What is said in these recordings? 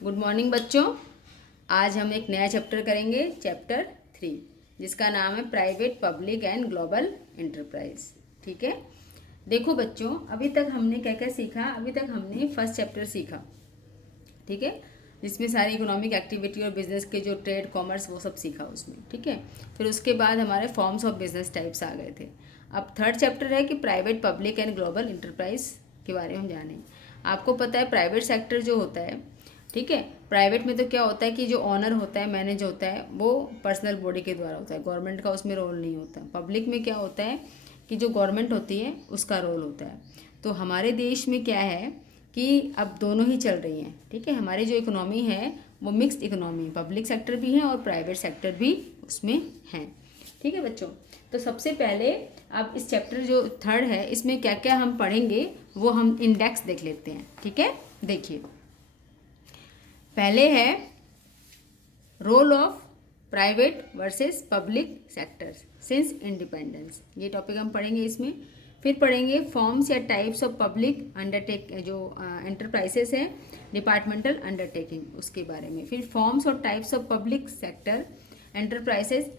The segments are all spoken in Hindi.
गुड मॉर्निंग बच्चों। आज हम एक नया चैप्टर करेंगे, चैप्टर 3, जिसका नाम है private, public and global enterprise. ठीक है, देखो बच्चों, अभी तक हमने क्या क्या सीखा। अभी तक हमने फर्स्ट चैप्टर सीखा, ठीक है, जिसमें सारी इकोनॉमिक एक्टिविटी और बिजनेस के जो ट्रेड, कॉमर्स, वो सब सीखा उसमें। ठीक है, फिर उसके बाद हमारे फॉर्म्स ऑफ बिजनेस टाइप्स आ गए थे। अब थर्ड चैप्टर है कि private, public and global enterprise के बारे में हम जानें। आपको पता है प्राइवेट सेक्टर जो होता है, ठीक है, प्राइवेट में तो क्या होता है कि जो ऑनर होता है, मैनेज होता है, वो पर्सनल बॉडी के द्वारा होता है, गवर्नमेंट का उसमें रोल नहीं होता। पब्लिक में क्या होता है कि जो गवर्नमेंट होती है उसका रोल होता है। तो हमारे देश में क्या है कि अब दोनों ही चल रही हैं। ठीक है, हमारी जो इकोनॉमी है वो मिक्स्ड इकोनॉमी है, पब्लिक सेक्टर भी है और प्राइवेट सेक्टर भी उसमें है। ठीक है बच्चों, तो सबसे पहले अब इस चैप्टर जो थर्ड है, इसमें क्या क्या हम पढ़ेंगे वो हम इंडेक्स देख लेते हैं। ठीक है, देखिए, पहले है role of private versus public sectors since independence, ये टॉपिक हम पढ़ेंगे इसमें। फिर पढ़ेंगे फॉर्म्स या टाइप्स ऑफ पब्लिक अंडरटेक जो एंटरप्राइजेस हैं, डिपार्टमेंटल अंडरटेकिंग, उसके बारे में। फिर फॉर्म्स और types of public sector enterprises,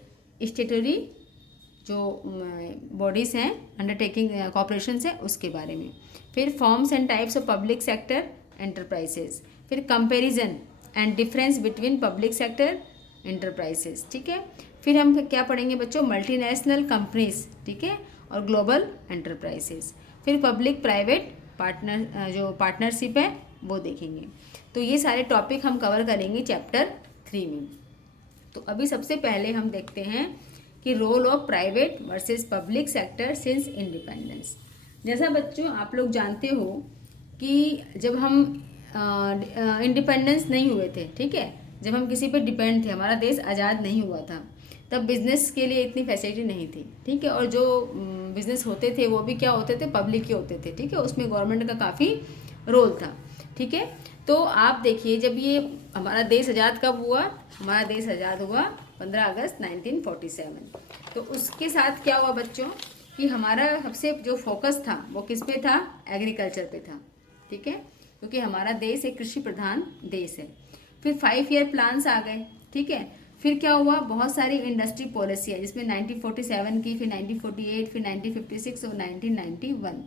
statutory जो बॉडीज़ हैं, अंडरटेकिंग कॉपरेशन है, उसके बारे में। फिर forms and types of public sector enterprises. फिर comparison and difference between public sector enterprises. ठीक है, फिर हम क्या पढ़ेंगे बच्चों, मल्टीनेशनल कंपनीज, ठीक है, और ग्लोबल एंटरप्राइजेस। फिर पब्लिक प्राइवेट पार्टनर जो पार्टनरशिप है वो देखेंगे। तो ये सारे टॉपिक हम कवर करेंगे चैप्टर 3 में। तो अभी सबसे पहले हम देखते हैं कि role of private versus public sector since independence. जैसा बच्चों आप लोग जानते हो कि जब हम इंडिपेंडेंस नहीं हुए थे, ठीक है, जब हम किसी पे डिपेंड थे, हमारा देश आज़ाद नहीं हुआ था, तब बिज़नेस के लिए इतनी फैसिलिटी नहीं थी। ठीक है, और जो बिज़नेस होते थे वो भी क्या होते थे, पब्लिक के होते थे। ठीक है, उसमें गवर्नमेंट का काफ़ी रोल था। ठीक है, तो आप देखिए, जब ये हमारा देश आज़ाद कब हुआ, हमारा देश आज़ाद हुआ 15 अगस्त 1947। तो उसके साथ क्या हुआ बच्चों कि हमारा सबसे जो फोकस था वो किस पे था, एग्रीकल्चर पे था। ठीक है, क्योंकि हमारा देश एक कृषि प्रधान देश है। फिर 5 ईयर प्लान्स आ गए। ठीक है, फिर क्या हुआ, बहुत सारी इंडस्ट्री पॉलिसी है, जिसमें 1947 की, फिर 1948, फिर 1956 और 1991।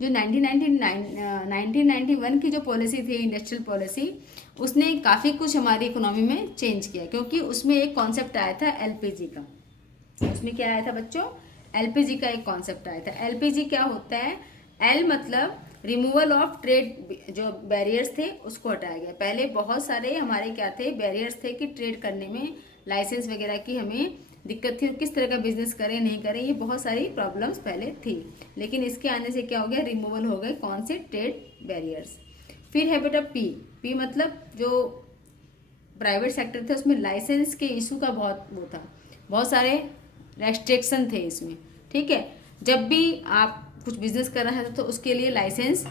जो 1991 की जो पॉलिसी थी, इंडस्ट्रियल पॉलिसी, उसने काफ़ी कुछ हमारी इकोनॉमी में चेंज किया, क्योंकि उसमें एक कॉन्सेप्ट आया था एलपीजी का। उसमें क्या आया था बच्चों, एलपीजी का एक कॉन्सेप्ट आया था। एलपीजी क्या होता है, एल मतलब रिमूवल ऑफ ट्रेड, जो बैरियर्स थे उसको हटाया गया। पहले बहुत सारे हमारे क्या थे, बैरियर्स थे कि ट्रेड करने में, लाइसेंस वगैरह की हमें दिक्कत थी, किस तरह का बिजनेस करें नहीं करें, ये बहुत सारी प्रॉब्लम्स पहले थी। लेकिन इसके आने से क्या हो गया, रिमूवल हो गए कौन से, ट्रेड बैरियर्स। फिर है बेटा पी, पी मतलब जो प्राइवेट सेक्टर थे उसमें लाइसेंस के इशू का बहुत वो था, बहुत सारे रेस्ट्रिक्शन थे इसमें। ठीक है, जब भी आप कुछ बिजनेस कर रहे हैं तो उसके लिए लाइसेंस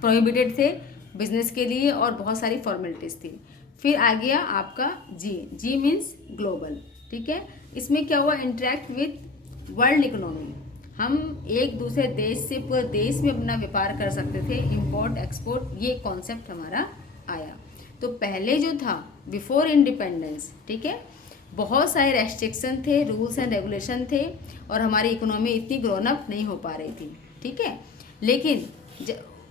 प्रोहिबिटेड थे बिजनेस के लिए, और बहुत सारी फॉर्मेलिटीज़ थी। फिर आ गया आपका जी, जी मीन्स ग्लोबल। ठीक है, इसमें क्या हुआ, इंटरेक्ट विथ वर्ल्ड इकोनॉमी, हम एक दूसरे देश से पूरे देश में अपना व्यापार कर सकते थे, इंपोर्ट एक्सपोर्ट, ये कॉन्सेप्ट हमारा आया। तो पहले जो था बिफोर इंडिपेंडेंस, ठीक है, बहुत सारे रेस्ट्रिक्शन थे, रूल्स एंड रेगुलेशन थे, और हमारी इकोनॉमी इतनी ग्रोन अप नहीं हो पा रही थी। ठीक है, लेकिन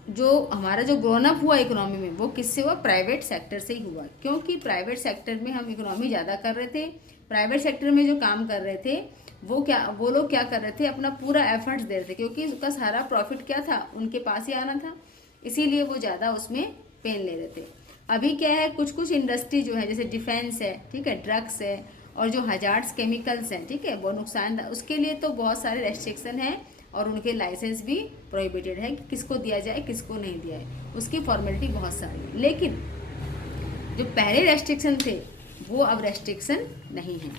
जो हमारा जो ग्रोन अप हुआ इकोनॉमी में, वो किससे हुआ, प्राइवेट सेक्टर से ही हुआ। क्योंकि प्राइवेट सेक्टर में हम इकोनॉमी ज़्यादा कर रहे थे, प्राइवेट सेक्टर में जो काम कर रहे थे वो लोग क्या कर रहे थे, अपना पूरा एफर्ट्स दे रहे थे, क्योंकि उसका सारा प्रॉफिट क्या था, उनके पास ही आना था, इसीलिए वो ज़्यादा उसमें पेन ले रहे थे। अभी क्या है, कुछ कुछ इंडस्ट्री जो है, जैसे डिफेंस है, ठीक है, ड्रग्स है, और जो हजार्ड्स केमिकल्स हैं, ठीक है, वो नुकसान, उसके लिए तो बहुत सारे रेस्ट्रिक्शन हैं, और उनके लाइसेंस भी प्रोहिबिटेड है कि किसको दिया जाए किसको नहीं दिया है, उसकी फॉर्मेलिटी बहुत सारी है। लेकिन जो पहले रेस्ट्रिक्शन थे वो अब रेस्ट्रिक्शन नहीं है।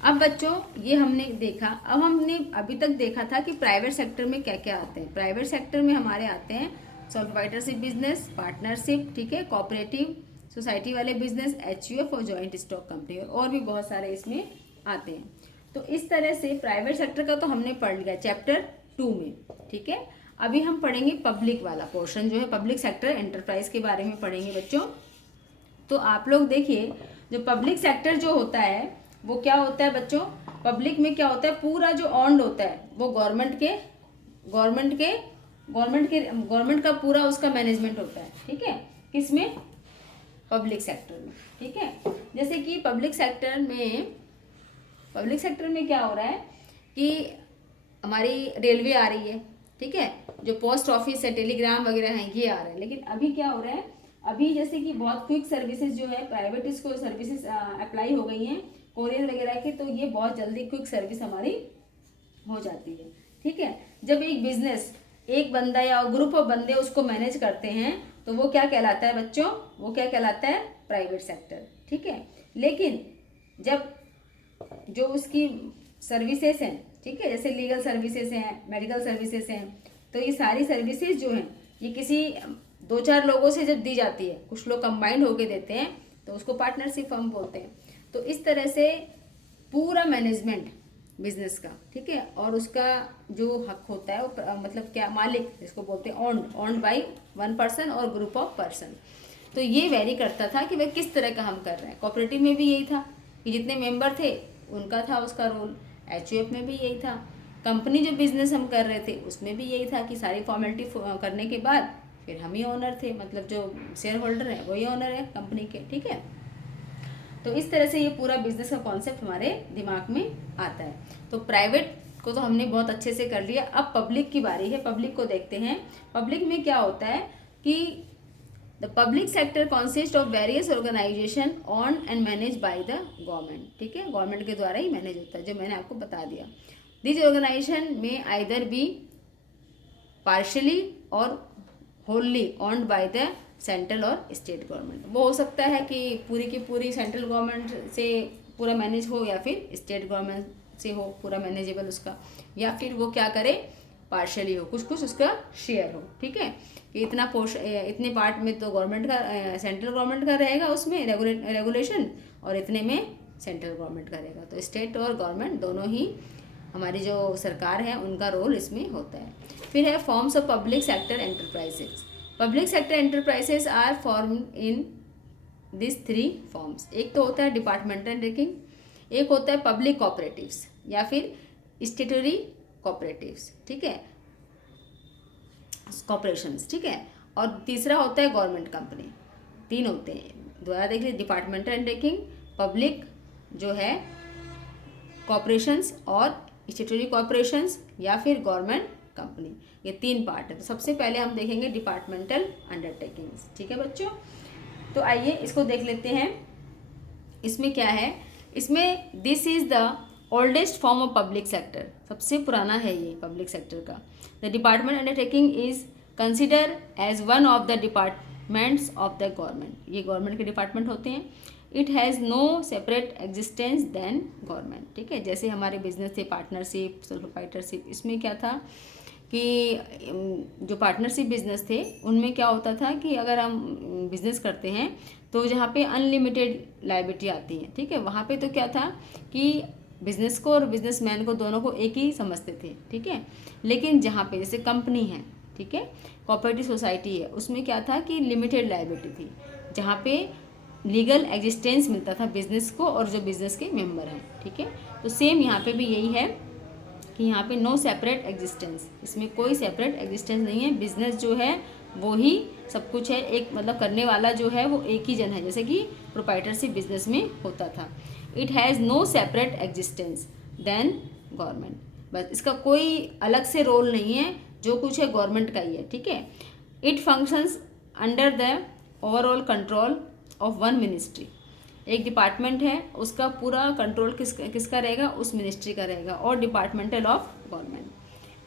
अब बच्चों ये हमने देखा, अब हमने अभी तक देखा था कि प्राइवेट सेक्टर में क्या क्या आते हैं। प्राइवेट सेक्टर में हमारे आते हैं सोल प्रोप्राइटरशिप बिजनेस, पार्टनरशिप, ठीक है, कोऑपरेटिव सोसाइटी वाले बिजनेस, एचयूएफ और जॉइंट स्टॉक कंपनी, और भी बहुत सारे इसमें आते हैं। तो इस तरह से प्राइवेट सेक्टर का तो हमने पढ़ लिया चैप्टर 2 में। ठीक है, अभी हम पढ़ेंगे पब्लिक वाला पोर्शन, जो है पब्लिक सेक्टर एंटरप्राइज के बारे में पढ़ेंगे बच्चों। तो आप लोग देखिए, जो पब्लिक सेक्टर जो होता है वो क्या होता है बच्चों, पब्लिक में क्या होता है, पूरा जो ऑन्ड होता है वो गवर्नमेंट का पूरा उसका मैनेजमेंट होता है, ठीक है, किसमें, पब्लिक सेक्टर में, ठीक है। जैसे कि पब्लिक सेक्टर में क्या हो रहा है कि हमारी रेलवे आ रही है, ठीक है, जो पोस्ट ऑफिस है, टेलीग्राम वगैरह हैं, ये आ रहे हैं। लेकिन अभी क्या हो रहा है, अभी जैसे कि बहुत क्विक सर्विसेज जो है, प्राइवेट इसको सर्विसेज अप्लाई हो गई हैं कोरियर वगैरह की, तो ये बहुत जल्दी क्विक सर्विस हमारी हो जाती है, ठीक है। जब एक बिजनेस, एक बंदा या ग्रुप ऑफ बंदे उसको मैनेज करते हैं तो वो क्या कहलाता है बच्चों, वो क्या कहलाता है, प्राइवेट सेक्टर, ठीक है। लेकिन जब जो उसकी सर्विसेज हैं, ठीक है, जैसे लीगल सर्विसेज हैं, मेडिकल सर्विसेज हैं, तो ये सारी सर्विसेज जो हैं ये किसी 2-4 लोगों से जब दी जाती है, कुछ लोग कंबाइंड होके देते हैं तो उसको पार्टनरशिप फर्म बोलते हैं। तो इस तरह से पूरा मैनेजमेंट बिजनेस का, ठीक है, और उसका जो हक होता है वो मतलब क्या, मालिक जिसको बोलते हैं, ओन्ड बाई वन पर्सन और ग्रुप ऑफ पर्सन। तो ये वेरी करता था कि वह किस तरह का हम कर रहे हैं। कोऑपरेटिव में भी यही था कि जितने मेंबर थे उनका था उसका रोल, एचयूएफ में भी यही था, कंपनी जो बिजनेस हम कर रहे थे उसमें भी यही था कि सारी फॉर्मेलिटी करने के बाद फिर हम ही ओनर थे, मतलब जो शेयर होल्डर है वही ओनर है कंपनी के, ठीक है। तो इस तरह से ये पूरा बिजनेस का कॉन्सेप्ट हमारे दिमाग में आता है। तो प्राइवेट को तो हमने बहुत अच्छे से कर लिया, अब पब्लिक की बारी है, पब्लिक को देखते हैं। पब्लिक में क्या होता है कि the public sector consist of various organisation on and manage by the government, ठीक है, गवर्नमेंट के द्वारा ही मैनेज होता है, जो मैंने आपको बता दिया। दिस ऑर्गेनाइजेशन में आइदर बी पार्शली और होलली ऑन्ड बाय द सेंट्रल और स्टेट गवर्नमेंट। वो हो सकता है कि पूरी की पूरी सेंट्रल गवर्नमेंट से पूरा मैनेज हो, या फिर स्टेट गवर्नमेंट से हो पूरा मैनेजेबल उसका, या फिर वो क्या करे, पार्शली हो, कुछ कुछ उसका शेयर हो, ठीक है, कि इतने पार्ट में तो गवर्नमेंट का, सेंट्रल गवर्नमेंट का रहेगा उसमें रेगुलेशन, और इतने में सेंट्रल गवर्नमेंट का रहेगा। तो स्टेट और गवर्नमेंट दोनों ही हमारी जो सरकार है उनका रोल इसमें होता है। फिर है forms of public sector enterprises. Public sector enterprises are form in this 3 forms. एक तो होता है डिपार्टमेंटल अंडरटेकिंग, एक होता है पब्लिक कोऑपरेटिव्स या फिर स्टेटरी कोऑपरेटिव्स, ठीक है, कॉपरेशंस, ठीक है, और तीसरा होता है गवर्नमेंट कंपनी। 3 होते हैं, दोबारा देख लीजिए, डिपार्टमेंटल अंडरटेकिंग, पब्लिक जो है कॉपरेशंस, और स्टेटरी कॉपरेशंस या फिर गवर्नमेंट कंपनी, ये 3 पार्ट है। तो सबसे पहले हम देखेंगे डिपार्टमेंटल अंडरटेकिंग्स, ठीक है बच्चों। तो आइए इसको देख लेते हैं, इसमें क्या है, इसमें this is the oldest form of public sector, सबसे पुराना है ये पब्लिक सेक्टर का। The department undertaking is consider as one of the departments of the government, ये गवर्नमेंट के डिपार्टमेंट होते हैं। It has no separate existence then government, ठीक है, जैसे हमारे बिजनेस थे पार्टनरशिप, सेल्फ प्रोप्राइटरशिप, इसमें क्या था कि जो पार्टनरशिप बिजनेस थे उनमें क्या होता था कि अगर हम बिजनेस करते हैं तो जहाँ पे अनलिमिटेड लायबिलिटी आती है, ठीक है, वहाँ पे तो क्या था कि बिजनेस को और बिजनेसमैन को दोनों को एक ही समझते थे, ठीक है। लेकिन जहाँ पे जैसे कंपनी है, ठीक है, कोऑपरेटिव सोसाइटी है, उसमें क्या था कि लिमिटेड लायबिलिटी थी, जहाँ पे लीगल एग्जिस्टेंस मिलता था बिजनेस को और जो बिजनेस के मेंबर हैं, ठीक है। तो सेम यहाँ पे भी यही है कि यहाँ पे नो सेपरेट एग्जिस्टेंस, इसमें कोई सेपरेट एग्जिस्टेंस नहीं है, बिजनेस जो है वो ही सब कुछ है, एक मतलब करने वाला जो है वो एक ही जन है, जैसे कि प्रोप्राइटरशिप बिजनेस में होता था। It has no separate existence then government, बस इसका कोई अलग से रोल नहीं है, जो कुछ है गवर्नमेंट का ही है, ठीक है। It functions under the overall control of one ministry, एक डिपार्टमेंट है उसका पूरा कंट्रोल किसका रहेगा, उस मिनिस्ट्री का रहेगा, और डिपार्टमेंटल ऑफ गवर्नमेंट,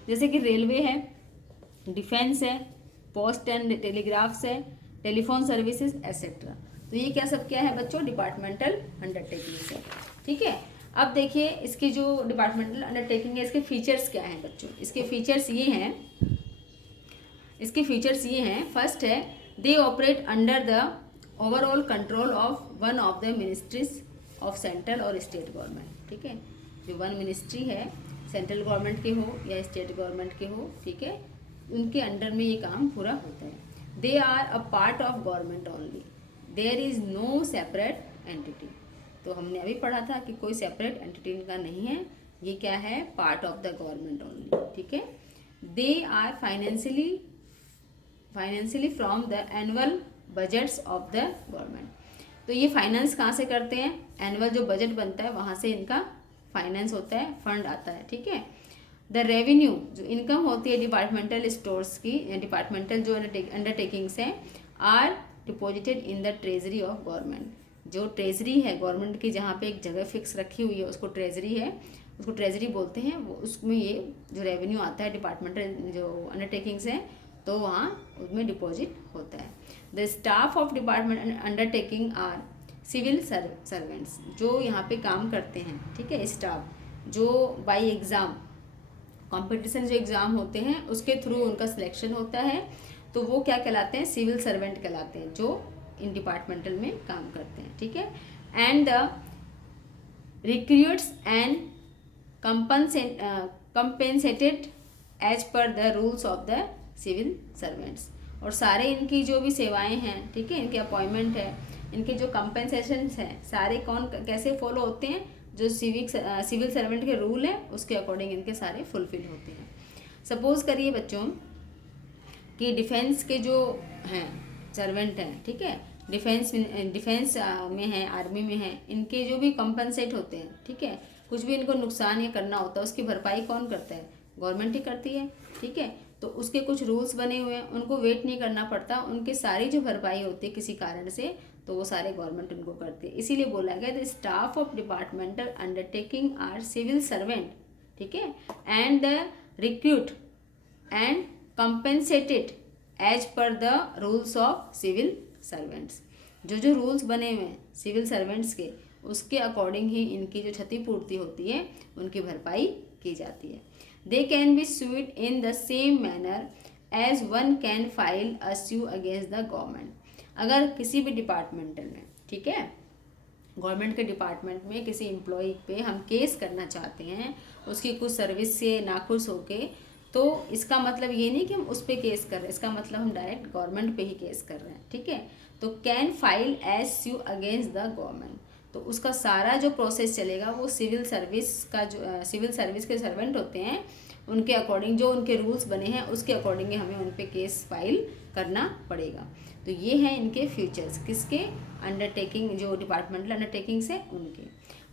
जैसे कि रेलवे है, डिफेंस है, पोस्ट एंड टेलीग्राफ्स है, टेलीफोन सर्विसेज एसेट्रा। तो ये क्या सब क्या है बच्चों, डिपार्टमेंटल अंडरटेकिंग है, ठीक है। अब देखिए इसकी जो डिपार्टमेंटल अंडरटेकिंग है, इसके फीचर्स क्या हैं बच्चों, इसके फीचर्स ये हैं, फर्स्ट है they operate under the overall control of one of the ministries of central और स्टेट गवर्नमेंट, ठीक है, जो वन मिनिस्ट्री है सेंट्रल गवर्नमेंट के हो या स्टेट गवर्नमेंट के हो, ठीक है, उनके अंडर में ये काम पूरा होता है। They are a part of government only, there is no separate entity. तो हमने अभी पढ़ा था कि कोई सेपरेट एंटिटी इनका नहीं है, ये क्या है, part of the government only, ठीक है। They are financially from the annual budgets of the government. तो ये फाइनेंस कहाँ से करते हैं, एनुअल जो बजट बनता है वहाँ से इनका फाइनेंस होता है, फंड आता है, ठीक है। द रेवेन्यू जो इनकम होती है डिपार्टमेंटल स्टोर्स की, डिपार्टमेंटल जो अंडरटेकिंग्स हैं, are deposited in the treasury of government. जो ट्रेजरी है गवर्नमेंट की, जहाँ पे एक जगह फिक्स रखी हुई है उसको ट्रेजरी है, उसको ट्रेजरी बोलते हैं, वो उसमें ये जो रेवेन्यू आता है डिपार्टमेंटल जो अंडरटेकिंग्स हैं तो वहाँ उसमें डिपॉजिट होता है। The staff of department undertaking are civil servants, जो यहाँ पे काम करते हैं, ठीक है, स्टाफ जो बाई एग्ज़ाम कंपटीशन जो एग्ज़ाम होते हैं उसके थ्रू उनका सिलेक्शन होता है, तो वो क्या कहलाते हैं, सिविल सर्वेंट कहलाते हैं, जो इन डिपार्टमेंटल में काम करते हैं, ठीक है। And the recruits and compensated as per the rules of the civil servants. और सारे इनकी जो भी सेवाएं हैं, ठीक है, इनके अपॉइंटमेंट है, इनके जो कंपेंसेशंस हैं, सारे कौन कैसे फॉलो होते हैं, जो सिविल सर्वेंट के रूल हैं उसके अकॉर्डिंग इनके सारे फुलफिल होते हैं। सपोज करिए बच्चों कि डिफेंस के जो हैं सर्वेंट हैं, ठीक है, डिफेंस में हैं, आर्मी में हैं, इनके जो भी कंपनसेट होते हैं, ठीक है, कुछ भी इनको नुकसान या करना होता है उसकी भरपाई कौन करता है, गवर्नमेंट ही करती है, ठीक है। तो उसके कुछ रूल्स बने हुए हैं, उनको वेट नहीं करना पड़ता, उनके सारी जो भरपाई होती है किसी कारण से तो वो सारे गवर्नमेंट उनको करती है। इसीलिए बोला गया the staff of departmental undertaking are civil servant, ठीक है, and the recruit and compensated as per the rules of civil servants. जो रूल्स बने हुए हैं सिविल सर्वेंट्स के उसके अकॉर्डिंग ही इनकी जो क्षतिपूर्ति होती है उनकी भरपाई की जाती है। They can be sued in the same manner as one can file a sue against the government. अगर किसी भी डिपार्टमेंटल में, ठीक है, गवर्नमेंट के डिपार्टमेंट में किसी एम्प्लॉय पे हम केस करना चाहते हैं उसकी कुछ सर्विस से नाखुश होके, तो इसका मतलब ये नहीं कि हम उस पर केस कर रहे हैं, इसका मतलब हम डायरेक्ट गवर्नमेंट पे ही केस कर रहे हैं, ठीक है। तो can file as sue against the government, तो उसका सारा जो प्रोसेस चलेगा वो सिविल सर्विस के सर्वेंट होते हैं, उनके अकॉर्डिंग जो उनके रूल्स बने हैं उसके अकॉर्डिंग हमें उन पे केस फाइल करना पड़ेगा। तो ये हैं इनके फ्यूचर्स, किसके, अंडरटेकिंग जो डिपार्टमेंटल अंडरटेकिंग्स हैं उनके।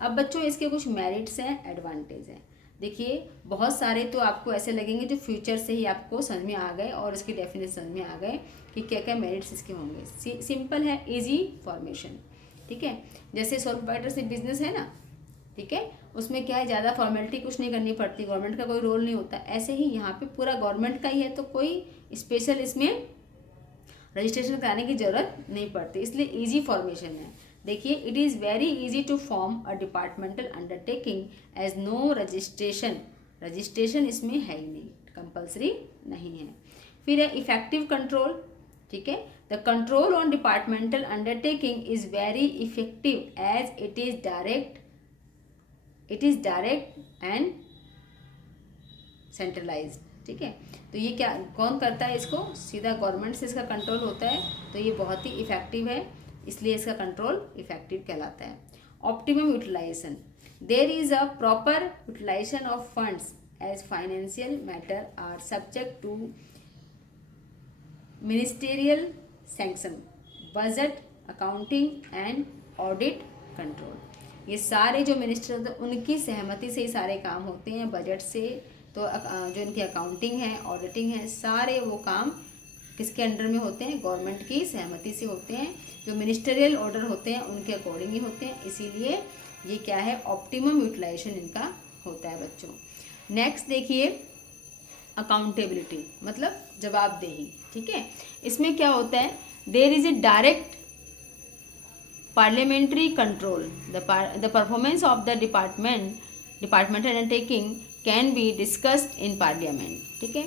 अब बच्चों इसके कुछ मेरिट्स हैं, एडवांटेज हैं। देखिए बहुत सारे तो आपको ऐसे लगेंगे जो फ्यूचर से ही आपको समझ में आ गए और इसकी डेफिनेशन समझ में आ गए कि क्या क्या मेरिट्स इसके होंगे। सिंपल है, इजी फॉर्मेशन, ठीक है, जैसे सोल प्रोप्राइटरशिप बिजनेस है ना, ठीक है, उसमें क्या है, ज़्यादा फॉर्मेलिटी कुछ नहीं करनी पड़ती, गवर्नमेंट का कोई रोल नहीं होता। ऐसे ही यहाँ पे पूरा गवर्नमेंट का ही है तो कोई स्पेशल इसमें रजिस्ट्रेशन कराने की ज़रूरत नहीं पड़ती, इसलिए इजी फॉर्मेशन है। देखिए it is very easy to form a departmental undertaking as no registration इसमें है ही नहीं, कंपल्सरी नहीं है। फिर है इफेक्टिव कंट्रोल, ठीक है, the control on departmental undertaking is very effective as it is direct and centralised, ठीक है। तो ये क्या कौन करता है, इसको सीधा गवर्नमेंट से इसका कंट्रोल होता है, तो ये बहुत ही इफेक्टिव है, इसलिए इसका कंट्रोल इफेक्टिव कहलाता है। Optimum utilisation, there is a proper utilisation of funds as financial matter are subject to ministerial sanction, budget, accounting and audit control. ये सारे जो मिनिस्टर होते हैं उनकी सहमति से ही सारे काम होते हैं, बजट से, तो जो इनकी अकाउंटिंग है, ऑडिटिंग है, सारे वो काम किसके अंडर में होते हैं, गवर्नमेंट की सहमति से होते हैं। जो मिनिस्टरियल ऑर्डर होते हैं उनके अकॉर्डिंग ही होते हैं, इसीलिए ये क्या है, ऑप्टिमम यूटिलाइजेशन इनका होता है बच्चों। नेक्स्ट देखिए अकाउंटेबिलिटी, मतलब जवाबदेही, ठीक है। इसमें क्या होता है, there is a direct parliamentary control, the performance of the departmental undertaking can be discussed in parliament, ठीक है।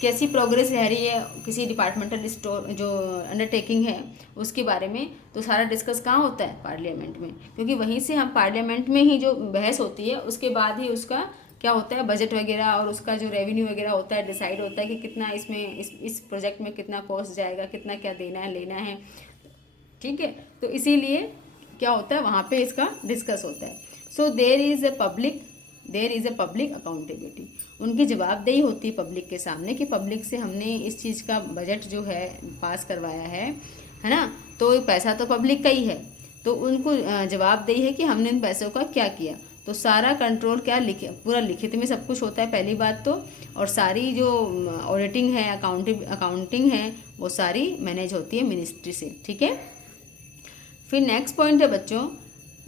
कैसी प्रोग्रेस रह रही है किसी डिपार्टमेंटल जो अंडरटेकिंग है उसके बारे में, तो सारा डिस्कस कहाँ होता है, पार्लियामेंट में, क्योंकि वहीं से हम पार्लियामेंट में ही जो बहस होती है उसके बाद ही उसका क्या होता है, बजट वगैरह और उसका जो रेवेन्यू वगैरह होता है डिसाइड होता है कि कितना इसमें इस प्रोजेक्ट में कितना कॉस्ट जाएगा, कितना क्या देना है लेना है, ठीक है। तो इसीलिए क्या होता है वहाँ पे इसका डिस्कस होता है। So there is a public accountability, उनकी जवाबदेही होती है पब्लिक के सामने कि पब्लिक से हमने इस चीज़ का बजट जो है पास करवाया है ना, तो पैसा तो पब्लिक का ही है, तो उनको जवाबदेही है कि हमने इन पैसों का क्या किया। तो सारा कंट्रोल क्या पूरा लिखित में सब कुछ होता है पहली बात तो, और सारी जो ऑडिटिंग है, अकाउंटिंग है, वो सारी मैनेज होती है मिनिस्ट्री से, ठीक है। फिर नेक्स्ट पॉइंट है बच्चों,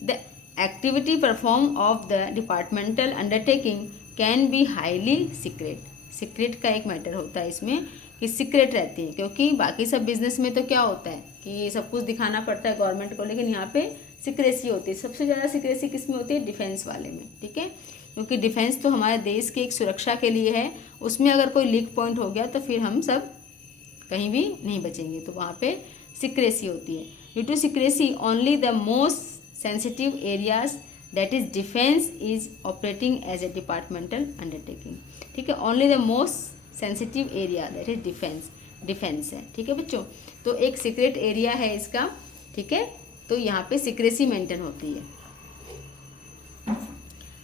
the activity perform of the departmental undertaking can be highly secret. Secret का एक मैटर होता है इसमें कि सीक्रेट रहती है, क्योंकि बाकी सब बिजनेस में तो क्या होता है कि सब कुछ दिखाना पड़ता है गवर्नमेंट को, लेकिन यहाँ पे सीक्रेसी होती है। सबसे ज़्यादा सीक्रेसी किस में होती है? डिफेंस वाले में, ठीक है, क्योंकि डिफेंस तो हमारे देश की एक सुरक्षा के लिए है। उसमें अगर कोई लीक पॉइंट हो गया तो फिर हम सब कहीं भी नहीं बचेंगे, तो वहाँ पे सीक्रेसी होती है। Due to secrecy only the most sensitive areas that is defence is operating as a departmental undertaking, ठीक है। Only the most sensitive area that is defence है, ठीक है बच्चों। तो एक सीक्रेट एरिया है इसका, ठीक है, तो यहाँ पे सीक्रेसी मेंटेन होती है,